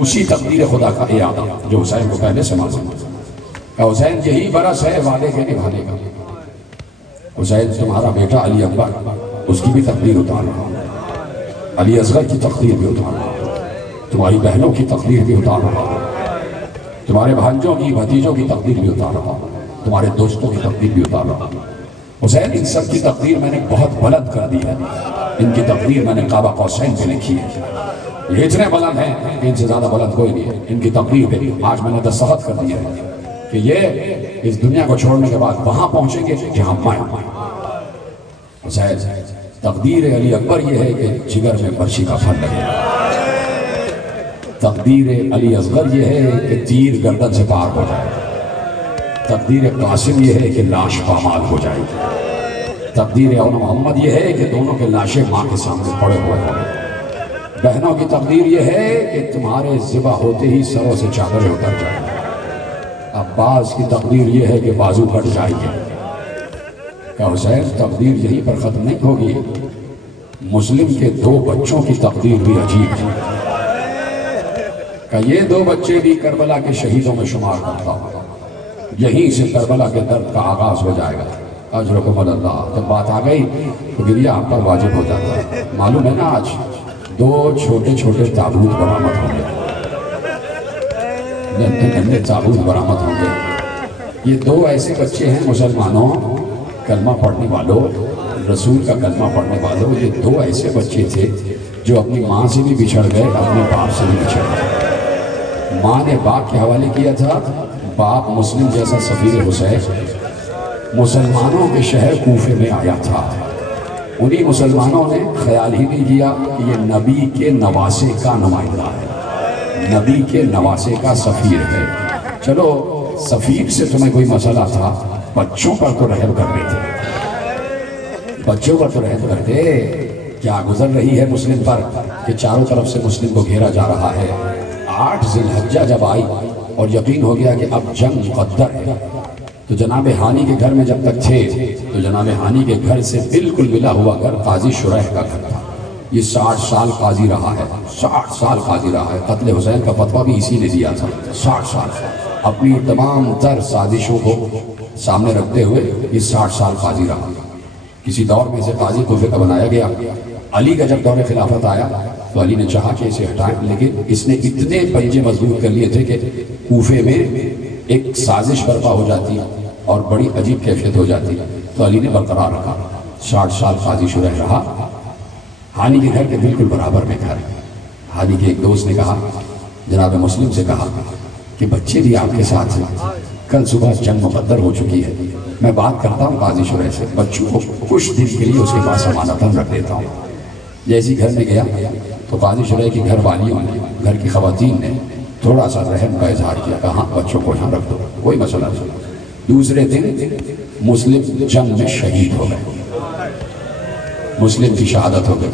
اسی تقدیر خدا کا اعادہ جو حسین کو پہلے سے معلوم ہے. کہ حسین یہی برس ہے وعدے کے نبھانے کا. حسین تمہارا بیٹا علی اکبر اس کی بھی تقدیر اتار رہا ہوں. علی اصغر کی تقدیر بھی اتار رہا ہوں. تمہاری بہنوں کی تقدیر بھی اتار رہا ہوں. تمہارے بھانجوں کی بھتیجوں کی تقدیر بھی اتار رہا ہوں. تمہارے دوستوں کی تقدیر بھی اتار رہا ہوں. حسین ان سب کی تقدیر میں نے بہت بلند کر دی ہے. ان کی تقدیر میں نے قاب قوسین پہ لکھی ہے. یہ اتنے بلند ہیں کہ ان سے زیادہ بلند کوئی نہیں ہے. ان کی تقدیر پہ آج میں نے دستخط کر دیا ہے کہ یہ اس دنیا کو چھوڑنے کے بعد وہاں پہنچیں گے جہاں میں. حسین تقدیر علی اکبر یہ ہے کہ جگر میں برچی کا پھل لگے. تقدیر علی اصغر یہ ہے کہ تیر گردن سے پار ہو جائے. تقدیر قاسم یہ ہے کہ لاش پامال ہو جائے. تقدیر اول محمد یہ ہے کہ دونوں کے لاشیں ماں کے سامنے پڑے ہوئے ہوں. بہنوں کی تقدیر یہ ہے کہ تمہارے ذبح ہوتے ہی سروں سے چادریں اتر جائیں. عباس کی تقدیر یہ ہے کہ بازو کٹ جائیں گے. کہ حسین تقدیر یہیں پر ختم نہیں ہوگی. مسلم کے 2 بچوں کی تقدیر بھی عجیب ہے. کہ یہ 2 بچے بھی کربلا کے شہیدوں میں شمار کرتا ہوں. یہیں سے کربلا کے درد کا آغاز ہو جائے گا. اجرکم اللہ. جب بات آ گئی تو گریہ ہم پر واجب ہو جاتا ہے. معلوم ہے نا آج 2 چھوٹے چھوٹے تابوت برآمد ہوں گے. ننھے تابوت برآمد ہوں گے. یہ 2 ایسے بچے ہیں مسلمانوں، کلمہ پڑھنے والوں، رسول کا کلمہ پڑھنے والوں. یہ 2 ایسے بچے تھے جو اپنی ماں سے بھی بچھڑ گئے، اپنے باپ سے بھی بچھڑ گئے. ماں نے باپ کے حوالے کیا تھا. باپ مسلم جیسا سفیر حسین مسلمانوں کے شہر کوفے میں آیا تھا. انہی مسلمانوں نے خیال ہی نہیں کیا کہ یہ نبی کے نواسے کا نمائندہ ہے، نبی کے نواسے کا سفیر ہے. چلو سفیر سے تمہیں کوئی مسئلہ تھا، بچوں پر تو رحم کر دیتے. بچوں پر تو رحم کرتے. کیا گزر رہی ہے مسلم پر کہ چاروں طرف سے مسلم کو گھیرا جا رہا ہے. 8 ذی الحجہ جب آئی اور یقین ہو گیا کہ اب جنگ مقدر ہے، تو جناب ہانی کے گھر میں جب تک تھے تو جناب ہانی کے گھر سے بالکل ملا ہوا گھر قاضی شریح کا گھر تھا. یہ 60 سال قاضی رہا ہے. 60 سال قاضی رہا ہے. قتل حسین کا فتویٰ بھی اسی نے دیا تھا. 60 سال اپنی تمام تر سازشوں کو سامنے رکھتے ہوئے یہ 60 سال قاضی رہا. کسی دور میں اسے قاضی کوفے کا بنایا گیا. علی کا جب دور خلافت آیا تو علی نے چاہا کہ اسے ہٹائیں، لیکن اس نے اتنے پنجے مضبوط کر لیے تھے کہ کوفے میں ایک سازش برپا ہو جاتی اور بڑی عجیب کیفیت ہو جاتی. تو علی نے برقرار رکھا. 60 سال قاضی شریح رہا. ہانی کے گھر کے بالکل برابر میں گھر. ہانی کے ایک دوست نے کہا، جناب مسلم سے کہا کہ بچے بھی آپ کے ساتھ ہیں، کل صبح جنگ مقدر ہو چکی ہے، میں بات کرتا ہوں قاضی شریح سے، بچوں کو کچھ دن کے لیے اس کے پاس امانتاً رکھ دیتا ہوں. جیسی گھر میں گیا تو قاضی شریح کی گھر والیوں نے، گھر کی خواتین نے تھوڑا سا رحم کا اظہار کیا. کہا بچوں کو یہاں رکھ دو، کوئی مسئلہ نہیں. دوسرے دن مسلم جنگ میں شہید ہو گئے. مسلم کی شہادت ہو گئی.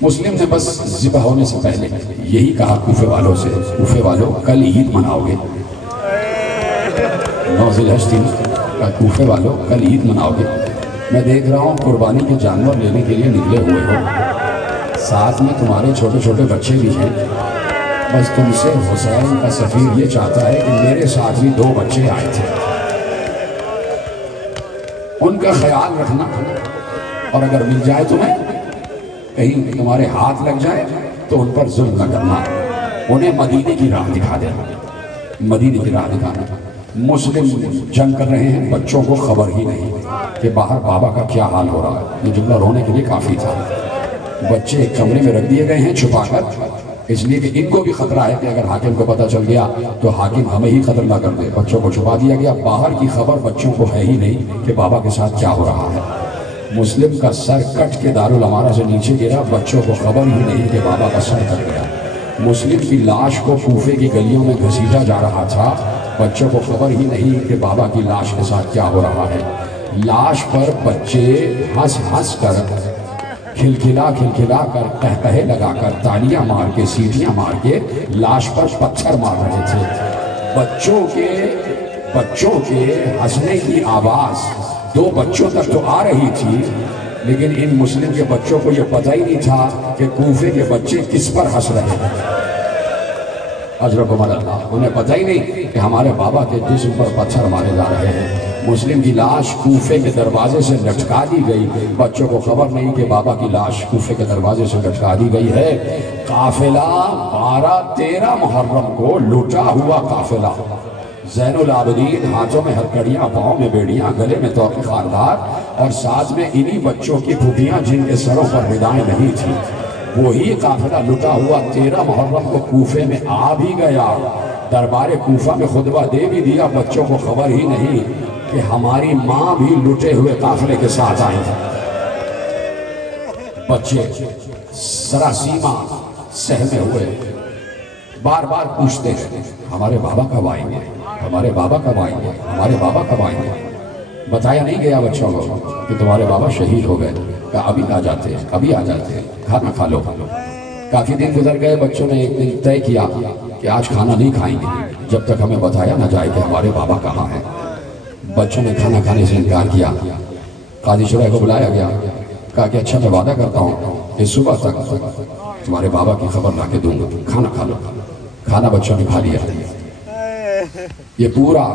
مسلم نے بس ذبح ہونے سے پہلے یہی کہا کوفے والوں سے، کوفے والوں کل عید مناؤ گے. 9 ذی الحجہ کوفے والوں کل عید مناؤ گے. میں دیکھ رہا ہوں قربانی کے جانور لینے کے لیے نکلے ہوئے ہو، ساتھ میں تمہارے چھوٹے چھوٹے بچے بھی ہیں. بس تم سے حسین کا سفیر یہ چاہتا ہے کہ میرے ساتھ بھی 2 بچے آئے تھے، ان کا خیال رکھنا، اور اگر مل جائے تمہیں، کہیں تمہارے ہاتھ لگ جائے تو ان پر ظلم نہ کرنا. انہیں مدینے کی راہ دکھا دینا، مدینے کی راہ دکھانا۔ مسلم جنگ کر رہے ہیں، بچوں کو خبر ہی نہیں کہ باہر بابا کا کیا حال ہو رہا ہے۔ یہ جملہ رونے کے لیے کافی تھا۔ بچے ایک کمرے میں رکھ دیے گئے ہیں چھپا کر، اس لیے کہ ان کو بھی خطرہ ہے کہ اگر حاکم کو پتہ چل گیا تو حاکم ہمیں ہی قتل نہ کر دے۔ بچوں کو چھپا دیا گیا، باہر کی خبر بچوں کو ہے ہی نہیں کہ بابا کے ساتھ کیا ہو رہا ہے۔ مسلم کا سر کٹ کے دارالامارہ سے نیچے گرا، بچوں کو خبر ہی نہیں کہ بابا کا سر کٹ گیا۔ مسلم کی لاش کو کوفے کی گلیوں میں گھسیٹا جا رہا تھا، بچوں کو خبر ہی نہیں کہ بابا کی لاش کے ساتھ کیا ہو رہا ہے۔ لاش پر بچے ہنس ہنس کر، کھلکھلا کر، قہقہے لگا کر، تالیاں مار کے، سیٹیاں مار کے لاش پر پتھر مار رہے تھے۔ بچوں کے ہنسنے کی آواز 2 بچوں تک تو آ رہی تھی، لیکن ان مسلم کے بچوں کو یہ پتہ ہی نہیں تھا کہ کوفے کے بچے کس پر ہنس رہے ہیں۔ اجرکم اللہ، انہیں پتہ ہی نہیں کہ ہمارے بابا کے جسم پر پتھر مارے جا رہے ہیں۔ مسلم کی لاش کوفے کے دروازے سے لٹکا دی گئی، بچوں کو خبر نہیں کہ بابا کی لاش کوفے کے دروازے سے لٹکا دی گئی ہے۔ قافلہ 12-13 محرم کو لوٹا ہوا قافلہ، زین العابدین، ہاتھوں میں ہتھکڑیاں، پاؤں میں بیڑیاں، گلے میں توقی خاردار، اور ساتھ میں انہی بچوں کی پھوپھیاں جن کے سروں پر ردائیں نہیں تھیں۔ وہی قافلہ لٹا ہوا 13 محرم کو کوفے میں آ بھی گیا، دربار کوفہ میں خطبہ دے بھی دیا۔ بچوں کو خبر ہی نہیں کہ ہماری ماں بھی لٹے ہوئے قافلے کے ساتھ آئی ہے۔ بچے سراسیمہ سہمے ہوئے بار بار پوچھتے ہیں ہمارے بابا کب آئیں گے، ہمارے بابا کب آئیں گے، ہمارے بابا کب آئیں گے۔ بتایا نہیں گیا بچوں کو کہ تمہارے بابا شہید ہو گئے، کہا ابھی آ جاتے ہیں، ابھی آ جاتے ہیں، کھانا کھا لو۔ کافی دن گزر گئے، بچوں نے ایک دن طے کیا کہ آج کھانا نہیں کھائیں گے جب تک ہمیں بتایا نہ جائے کہ ہمارے بابا کہاں ہیں۔ بچوں نے کھانا کھانے سے انکار کیا۔ قاضی شرح کو بلایا گیا، کہا کہ اچھا میں وعدہ کرتا ہوں کہ صبح تک تمہارے بابا کی خبر لا کے دوں گا، کھانا کھا لو۔ کھانا بچوں نے کھا لیا۔ یہ پورا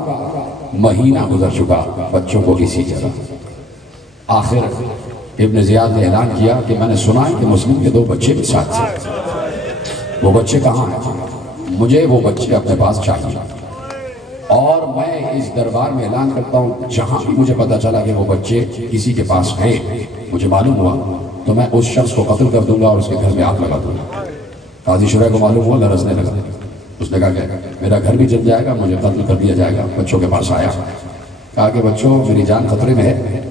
مہینہ گزر چکا بچوں کو اسی جگہ۔ آخر ابن زیاد نے اعلان کیا کہ میں نے سنا ہے کہ مسلم کے 2 بچے بھی ساتھ تھے، وہ بچے کہاں ہیں؟ مجھے وہ بچے اپنے پاس چاہیے، اور میں اس دربار میں اعلان کرتا ہوں جہاں بھی مجھے پتا چلا کہ وہ بچے کسی کے پاس ہیں، مجھے معلوم ہوا تو میں اس شخص کو قتل کر دوں گا اور اس کے گھر میں آگ لگا دوں گا۔ قاضی شرح کو معلوم ہوا، لرزنے لگا۔ اس نے کہا کہ میرا گھر بھی جل جائے گا، مجھے قتل کر دیا جائے گا۔ بچوں کے پاس آیا، کہا کہ بچوں میری جان خطرے میں ہے،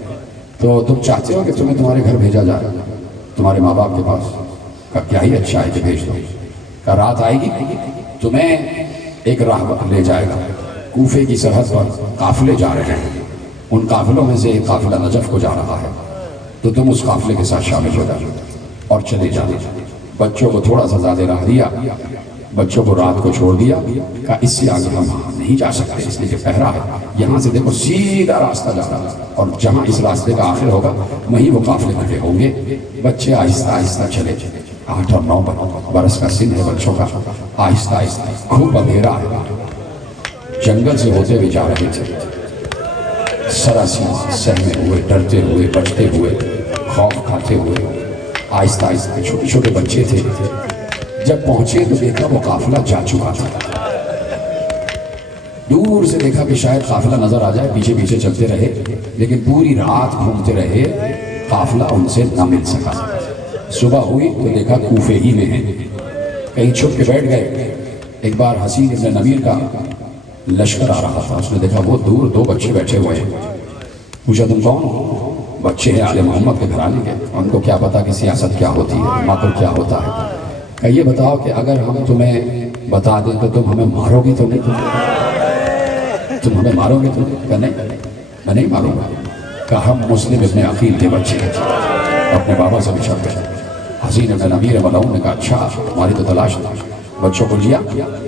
تو تم چاہتے ہو کہ تمہیں تمہارے گھر بھیجا جائے تمہارے ماں باپ کے پاس؟ کہا کیا ہی اچھا ہے کہ بھیج دو۔ کہا رات آئے گی تمہیں ایک راہ لے جائے گا، کوفے کی سرحد پر قافلے جا رہے ہیں، ان قافلوں میں سے ایک قافلہ نجف کو جا رہا ہے، تو تم اس قافلے کے ساتھ شامل ہو جاؤ اور چلے جانے۔ بچوں کو تھوڑا سا زیادہ راہ دیا، بچوں کو رات کو چھوڑ دیا، کہا اس سے آگے ہم نہیں جا سکتے اس لیے کہ پہرا ہے، یہاں سے دیکھو سیدھا راستہ جا رہا ہے اور جہاں اس راستے کا آخر ہوگا وہیں وہ قافلے کھڑے ہوں گے۔ بچے آہستہ آہستہ چلے، 8 اور 9 برس کا سن ہے بچوں کا، آہستہ آہستہ، خوب اندھیرا ہے، جنگل سے ہوتے ہوئے جا رہے تھے، سراسیمہ سہمے ہوئے، ڈرتے ہوئے، بچتے ہوئے، خوف کھاتے ہوئے، آہستہ آہستہ، چھوٹے چھوٹے بچے تھے۔ جب پہنچے تو دیکھا وہ قافلہ جا چکا تھا۔ دور سے دیکھا کہ شاید قافلہ نظر آ جائے، پیچھے پیچھے چلتے رہے، لیکن پوری رات گھومتے رہے، قافلہ ان سے نہ مل سکا۔ صبح ہوئی تو دیکھا کوفے ہی میں ہیں، کہیں چھپ کے بیٹھ گئے۔ ایک بار حسین ابن نمیر کا لشکر آ رہا تھا، اس نے دیکھا وہ دور 2 بچے بیٹھے ہوئے ہیں۔ پوچھا تم کون ہو؟ بچے ہیں آل محمد کے گھرانے کے، ان کو کیا پتا کہ سیاست کیا ہوتی ہے، مکر کیا ہوتا ہے۔ کہ یہ بتاؤ کہ اگر ہم تمہیں بتا دیں تو تم ہمیں مارو گی تو نہیں؟ تم ہمیں مارو گے تو نہیں؟ کہ نہیں، میں نہیں ماروں گا۔ کہ ہم مسلم ابن عقیل کے بچے ہیں، اپنے بابا سے بچھڑ گئے۔ حسین ابن نمیر ملعون نے کہا اچھا ہماری تو تلاش تھی۔ بچوں کو لیا،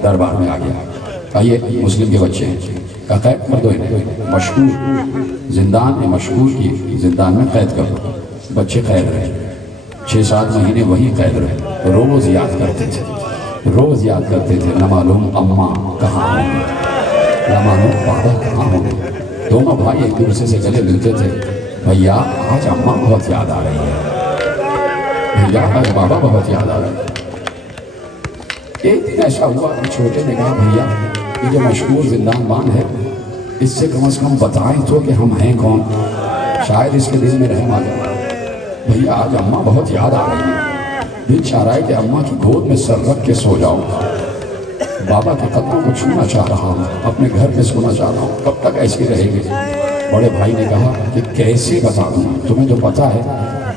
دربار میں آ گیا، کہا یہ مسلم کے بچے ہیں، کہا قید کر دو انہیں، مشکور زندان میں، مشکور کی زندان میں قید کر دو۔ بچے قید رہے، 6-7 مہینے وہی قید رہے۔ روز یاد کرتے تھے، روز یاد کرتے تھے، نہ معلوم اماں کہاں ہوں گے، نہ معلوم بابا کہاں ہوں گے۔ دونوں بھائی ایک دوسرے سے گلے ملتے تھے، بھیا آج اماں بہت یاد آ رہی ہے، بھیا آج بابا بہت یاد آ رہا ہے۔ ایک دن ایسا ہوا کہ چھوٹے نے کہا بھیا یہ جو مشہور زندان بان ہے اس سے کم از کم بتائیں تو کہ ہم ہیں کون، شاید اس کے دل میں رحم آ جائے۔ بھیا آج اماں بہت یاد آ رہی ہے، دل چاہ رہا ہے کہ اماں کی گود میں سر رکھ کے سو جاؤں، بابا کے قدموں کو چھونا چاہ رہا ہوں، اپنے گھر میں سونا چاہ رہا ہوں، کب تک ایسے رہیں گے؟ بڑے بھائی نے کہا کہ کیسے بتا دوں، تمہیں تو پتا ہے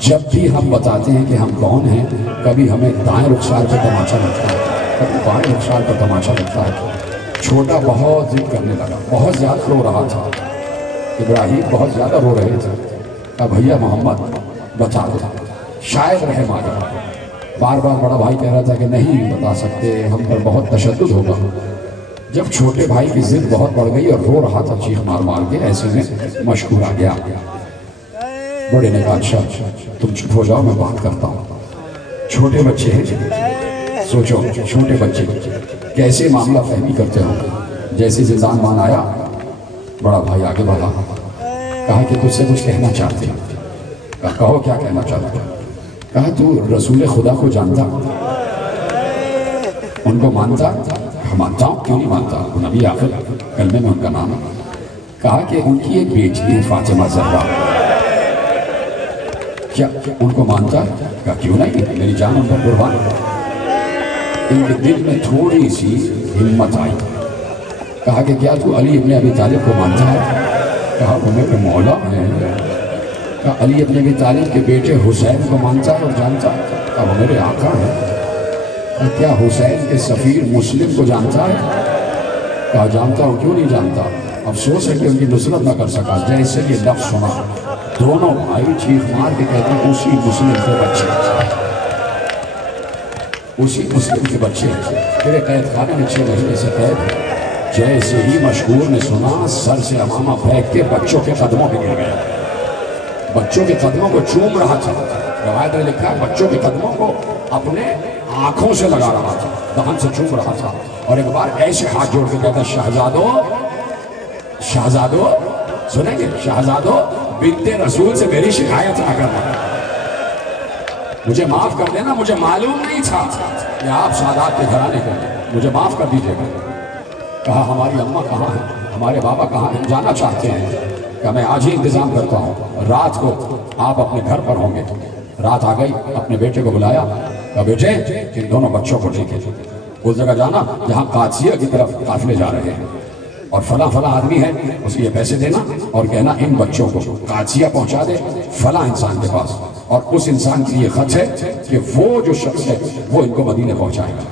جب بھی ہم بتاتے ہیں کہ ہم کون ہیں کبھی ہمیں دائیں رخسار پہ تماچا لگتا ہے، کبھی بائیں رخسار پہ تماچا لگتا ہے۔ چھوٹا بہت ضد کرنے لگا، بہت زیادہ رو رہا تھا، ابراہیم بہت زیادہ رو رہے تھے۔ کہا بھیا محمد بتا دو، شاید رحم آ جائے۔ بار بار بڑا بھائی کہہ رہا تھا کہ نہیں بتا سکتے، ہم پر بہت تشدد ہوگا۔ جب چھوٹے بھائی کی ضد بہت بڑھ گئی اور رو رہا تھا چیخ مار مار کے، ایسے میں مشکور آ گیا۔ بڑے نے کہا اچھا تم چپ ہو جاؤ میں بات کرتا ہوں۔ چھوٹے بچے ہیں، سوچو چھوٹے بچے کیسے معاملہ فہمی کرتے ہو۔ جیسے زندان مان آیا بڑا بھائی آگے بڑھا، کہا کہ تجھ سے کچھ کہنا چاہتے ہیں۔ کہا کہو کیا کہنا چاہتے ہیں؟ کہا تو رسول خدا کو جانتا، ان کو مانتا؟ مانتا ہوں، کیوں نہیں مانتا، وہ نبی آخر کلمے میں ان کا نام ہے۔ کہا کہ ان کی ایک بیٹی ہے فاطمہ زہرا، کیا ان کو مانتا؟ کہا کیوں نہیں، میری جان ان پر قربان۔ ان کے دل میں تھوڑی سی ہمت آئی، کہا کہ کیا تو علی ابن ابی طالب کو مانتا ہے؟ کہا وہ میرے مولا ہیں۔ کہا علی ابن ابی طالب کے بیٹے حسین کو مانتا ہے اور جانتا ہے؟ کہا وہ میرے آقا ہیں۔ کیا حسین کے سفیر مسلم کو جانتا ہے؟ کہا جانتا ہوں، کیوں نہیں جانتا، افسوس ہے کہ ان کی نصرت نہ کر سکا۔ جیسے یہ لفظ سنا دونوں بھائی چیخ مار کے کہتے ہیں اسی مسلم کے بچے، اسی مسلم کے بچے تیرے قید خانے میں 6 مہینے سے قید۔ جیسے ہی مشہور نے سنا سر سے امامہ پھینک کے بچوں کے قدموں پہ گر گیا، بچوں کے قدموں کو چوم رہا تھا۔ روایت نے لکھا ہے بچوں کے قدموں کو اپنے آنکھوں سے لگا رہا تھا، دہن سے چوم رہا تھا، اور ایک بار ایسے ہاتھ جوڑ کے کہتا شہزادو شہزادو، سنیں گے شہزادو بنت رسول سے میری شکایت نہ کرنا، مجھے معاف کر دینا، مجھے معلوم نہیں تھا کہ آپ سادات کے گھرانے کے ہیں، مجھے معاف کر دیجیے گا۔ کہا ہماری اماں کہاں ہیں، ہمارے بابا کہاں ہیں، جانا چاہتے ہیں۔ کہ میں آج ہی انتظام کرتا ہوں، رات کو آپ اپنے گھر پر ہوں گے۔ رات آ گئی، اپنے بیٹے کو بلایا، کہا بیٹے ان دونوں بچوں کو لے کے اس جگہ جانا جہاں قادسیہ کی طرف قافلے جا رہے ہیں، اور فلاں فلاں آدمی ہے اس کے پیسے دینا اور کہنا ان بچوں کو قادسیہ پہنچا دے فلاں انسان کے پاس، اور اس انسان کے لیے خط ہے کہ وہ جو شخص ہے وہ ان کو مدینے پہنچائے گا۔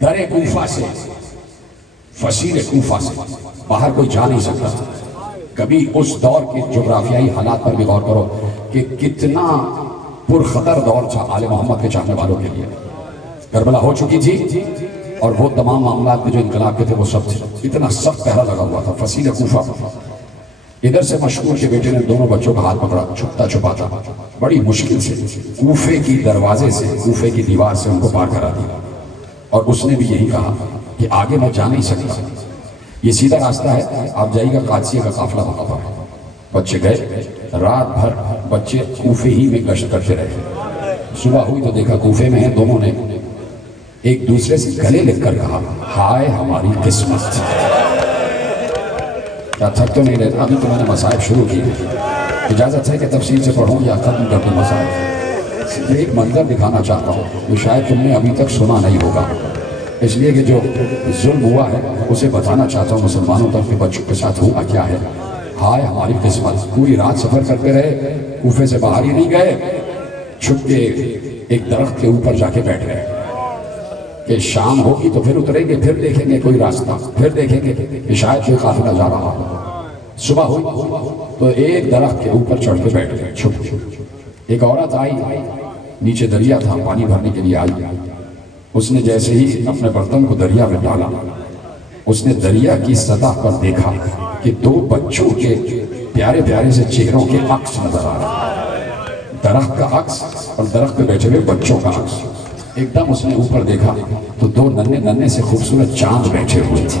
در کوفہ سے، فصیل کوفہ سے باہر کوئی جا نہیں سکتا۔ کبھی اس دور کے جغرافیائی حالات پر بھی غور کرو کہ کتنا پرخطر دور تھا آل محمد کے چاہنے والوں کے لیے۔ کربلا ہو چکی تھی اور وہ تمام معاملات میں جو انقلاب کے تھے وہ سب تھے، اتنا سخت پہرا لگا ہوا تھا۔ فصیل کوفہ، ادھر سے مشہور کے بیٹے نے دونوں بچوں کا ہاتھ پکڑا، چھپتا چھپاتا بڑی مشکل سے کوفے کی دروازے سے، کوفے کی دیوار سے ان کو پار کرا دیا، اور اس نے بھی یہی کہا کہ آگے میں جا نہیں سکتا، یہ سیدھا راستہ ہے، آپ جائیے گا قادسیہ کا قافلہ وہاں پر۔ بچے گئے، رات بھر بچے کوفے ہی میں گشت کرتے رہے۔ صبح ہوئی تو دیکھا کوفے میں ہیں، دونوں نے ایک دوسرے سے گلے لگ کر کہا ہائے ہماری قسمت۔ کیا تھک تو نہیں رہتا؟ ابھی تو میں نے مصائب شروع کیے، اجازت ہے کہ تفصیل سے پڑھوں یا ختم کر دوں مصائب؟ صرف ایک منظر دکھانا چاہتا ہوں جو شاید تم نے ابھی تک سنا نہیں ہوگا، اس لیے کہ جو ظلم ہوا ہے اسے بتانا چاہتا ہوں مسلمانوں تک کہ بچوں کے ساتھ ہوا کیا ہے۔ ہائے ہماری قسمت، پوری رات سفر کرتے رہے، کوفے سے باہر ہی نہیں گئے، چھپ کے ایک درخت کے اوپر جا کے بیٹھ گئے کہ شام ہوگی تو پھر اتریں گے، پھر دیکھیں گے کوئی راستہ، پھر دیکھیں گے کہ شاید کوئی قافلہ جا رہا ہو۔ صبح ہوئی تو ایک درخت کے اوپر چڑھ کے بیٹھ گئے چھپ۔ ایک عورت آئی، نیچے دریا تھا، پانی بھرنے کے لیے آئی، اس نے جیسے ہی اپنے برتن کو دریا میں ڈالا، اس نے دریا کی سطح پر دیکھا کہ 2 بچوں کے پیارے پیارے سے چہروں کے عکس نظر آ رہے، درخت کا عکس اور درخت پہ بیٹھے ہوئے بچوں کا عکس۔ ایک دم اس نے اوپر دیکھا تو 2 ننھے ننھے سے خوبصورت چاند بیٹھے ہوئے تھے۔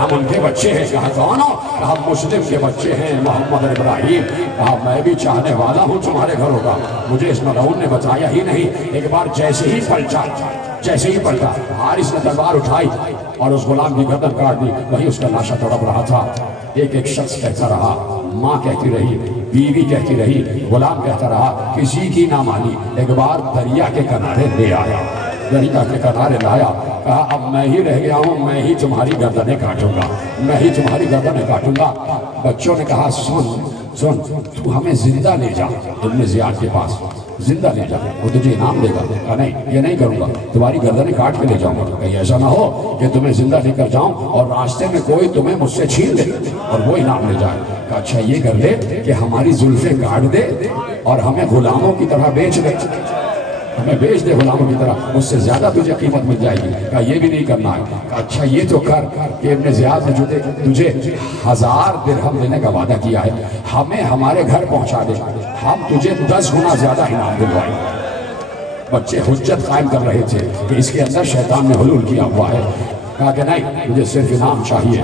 ہم ان کے بچے ہیں. کہا کون ہو؟ کہا مسلم کے بچے ہیں محمد ابراہیم. کہا میں بھی چاہنے والا ہوں تمہارے گھروں کا. مجھے اس ملعون نے بتایا ہی نہیں. ایک بار جیسے ہی پلٹا حارث نے تلوار اٹھائی اور اس غلام کی گردن کاٹ دی. وہی اس کا لاشا تڑپ رہا تھا. ایک شخص کہتا رہا, ماں کہتی رہی, بیوی کہتی رہی, غلام کہتا رہا, کسی کی نہ مانی. ایک بار دریا کے کنارے لے آیا, دریا کے کنارے لایا. کہا اب میں ہی رہ گیا ہوں, میں ہی تمہاری گردنیں کاٹوں گا, میں ہی تمہاری گردنیں کاٹوں گا. بچوں نے کہا سن تو ہمیں زندہ لے جا ابن زیاد کے پاس, زندہ لے جا, وہ تجھے انعام دے گا. کہا نہیں, یہ نہیں کروں گا, تمہاری گردنیں کاٹ کے لے جاؤں گا. کہیں ایسا نہ ہو کہ تمہیں زندہ لے کر جاؤں اور راستے میں کوئی تمہیں مجھ سے چھین لے اور وہ انعام لے جائے. کہا اچھا یہ کر لے کہ ہماری زلفیں کاٹ دے اور ہمیں غلاموں کی طرح بیچ دے, ہمیں بیچ دے غلاموں کی طرح, اس سے زیادہ تجھے قیمت مل جائے گی. کہا یہ بھی نہیں کرنا ہے. کہا اچھا یہ تو کر کہ ابن زیاد نے تجھے 1000 درہم دینے کا وعدہ کیا ہے, ہمیں ہمارے گھر پہنچا دے, ہم تجھے 10 گنا زیادہ انعام دلوائیں. بچے حجت قائم کر رہے تھے کہ اس کے اندر شیطان نے حلول کیا ہوا ہے. کہا کہ نہیں, مجھے صرف انعام چاہیے,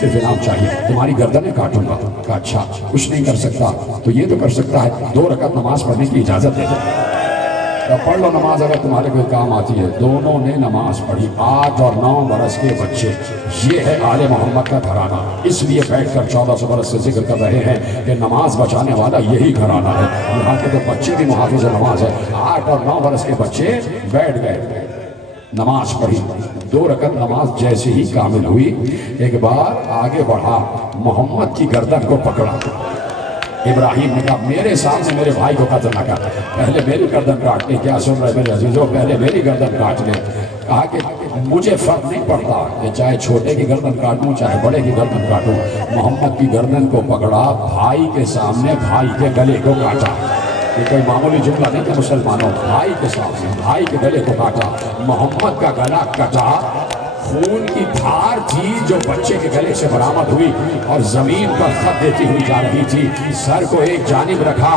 صرف انعام چاہیے, تمہاری گردنیں کاٹوں گا. کہا اچھا کچھ نہیں کر سکتا تو یہ تو کر سکتا ہے, 2 رکعت نماز پڑھنے کی اجازت دے دے. پڑھ لو نماز اگر تمہارے کوئی کام آتی ہے. دونوں نے نماز پڑھی. 8 اور 9 برس کے بچے. یہ ہے آل محمد کا گھرانہ. اس لیے بیٹھ کر 1400 برس سے ذکر کر رہے ہیں کہ نماز بچانے والا یہی گھرانہ ہے. یہاں کے تو بچے بھی محافظ نماز ہے. 8 اور 9 برس کے بچے بیٹھ گئے, نماز پڑھی. 2 رکعت نماز جیسے ہی کامل ہوئی, ایک بار آگے بڑھا, محمد کی گردن کو پکڑا. ابراہیم نے کہا میرے سامنے میرے بھائی کو قتل نہ کر, پہلے میری گردن کاٹ لے. کیا سن رہے میرے عزیزوں, پہلے میری گردن کاٹ لے. کہا کہ مجھے فرق نہیں پڑتا کہ چاہے چھوٹے کی گردن کاٹوں چاہے بڑے کی گردن کاٹوں. محمد کی گردن کو پکڑا, بھائی کے سامنے بھائی کے گلے کو کاٹا. یہ کوئی معمولی جملہ نہیں کہ مسلمانوں, بھائی کے سامنے بھائی کے گلے کو کاٹا. محمد کا گلا کٹا, خون کی دھار تھی جو بچے کے گلے سے برآمد ہوئی اور زمین پر خط دیتی ہوئی جا رہی تھی. سر کو ایک جانب رکھا,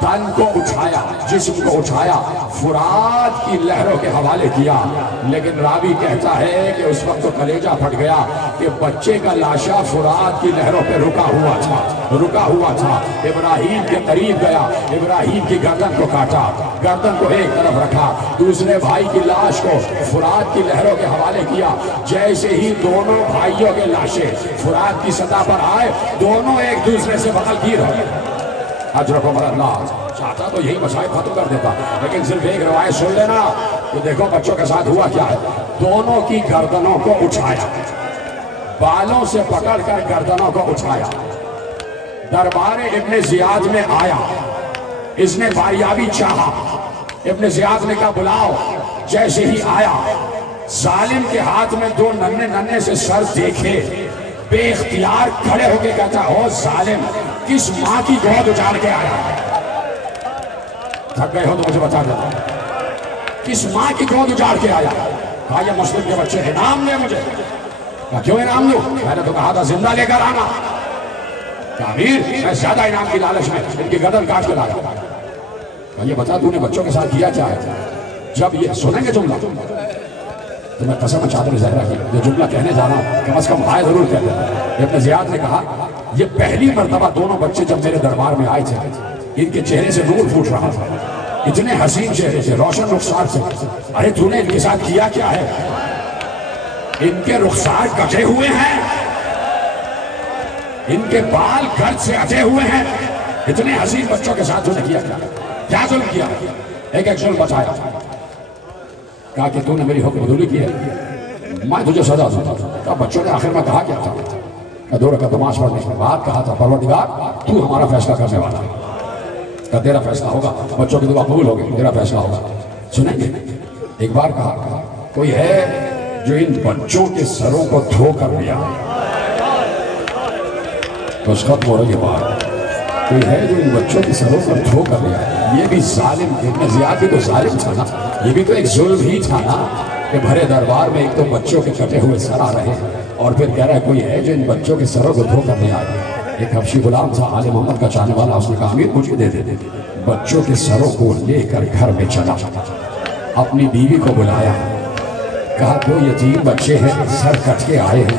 تن کو اٹھایا, جسم کو اٹھایا, فرات کی لہروں کے حوالے کیا. لیکن راوی کہتا ہے کہ اس وقت تو کلیجہ پھٹ گیا کہ بچے کا لاشا فرات کی لہروں پہ رکا ہوا تھا. ابراہیم کے قریب گیا, ابراہیم کی گردن کو کاٹا, گردن کو ایک طرف رکھا, دوسرے بھائی کی لاش کو فرات کی لہروں کے حوالے کیا. جیسے ہی دونوں بھائیوں کے لاشیں فرات کی سطح پر آئے, دونوں ایک دوسرے سے بغل گیر ہو گئے. اجرکم اللہ, چاہتا تو یہی مصائب ختم کر دیتا, لیکن صرف ایک روایت سن لینا کہ دیکھو بچوں کے ساتھ ہوا کیا ہے. دونوں کی گردنوں کو اٹھایا, بالوں سے پکڑ کر گردنوں کو اٹھایا, دربار ابن زیاد میں آیا. اس نے باریابی چاہا, ابن زیاد نے کہا بلاؤ. جیسے ہی آیا, ظالم کے ہاتھ میں 2 ننھے سے سر دیکھے, بے اختیار کھڑے ہو کے کہتا ہو ظالم کس ماں کی گود اجاڑ کے آیا ہے. تھک گئے ہو تو مجھے بتا دیتا, کس ماں کی گود اجاڑ کے آیا. کہا یہ مسلم کے بچے, انعام دے مجھے. کہا کیوں انعام دوں, میں نے تو کہا تھا زندہ لے کر آنا. کہا امیر میں زیادہ انعام کی لالچ میں ان کی گردن کاٹ کے لایا. کہا یہ بتا تو نے بچوں کے ساتھ کیا کیا ہے. جب یہ سنیں گے جملہ تو میں قسم چادر زہرا کی یہ جملہ کہنے جا رہا ہوں کم از کم ہائے ضرور کہتے ہیں. ابن زیاد نے کہا یہ پہلی مرتبہ دونوں بچے جب میرے دربار میں آئے تھے, ان کے چہرے سے نور پھوٹ رہا تھا, اتنے حسین چہرے سے, روشن رخسار سے. ارے تو نے ان کے ساتھ کیا کیا ہے. ان کے رخسار کٹے ہوئے ہیں, ان کے بال گرد سے اٹے ہوئے ہیں. اتنے حسین بچوں کے ساتھ تو نے کیا کیا ظلم کیا. ایک ظلم بتایا. کہا کہ تو نے میری حکم عدولی کی ہے, میں تجھے سزا دوں. کہا بچوں نے آخر میں کہا کیا تھا. 2 رکعت نماز پڑھنے کے بعد کہا تھا پروردگار تو ہمارا فیصلہ کرنے والا ہے. کہا تیرا فیصلہ ہوگا, بچوں کی دعا قبول ہوگی, تیرا فیصلہ ہوگا. سنیں گے ایک بار کہا کوئی ہے جو ان بچوں کے سروں کو دھو کر لیا. تو اس ختم ہونے کے بعد کوئی ہے جو ان بچوں کے سروں کو دھو کر لیا. یہ بھی ظالم, ابن زیاد بھی تو ظالم تھا نا, یہ بھی تو ایک ظلم ہی تھا نا کہ بھرے دربار میں ایک تو بچوں کے کٹے ہوئے سر آ رہے اور پھر کہہ رہا ہے کوئی ہے جو ان بچوں کے سروں کو دھو کر لے آئے. ایک حبشی غلام تھا آل محمد کا چاہنے والا, اس نے کہا امیر مجھے دے دے. بچوں کے سروں کو لے کر گھر میں چلا, اپنی بیوی کو بلایا, کہا 2 یتیم بچے ہیں سر کٹ کے آئے ہیں,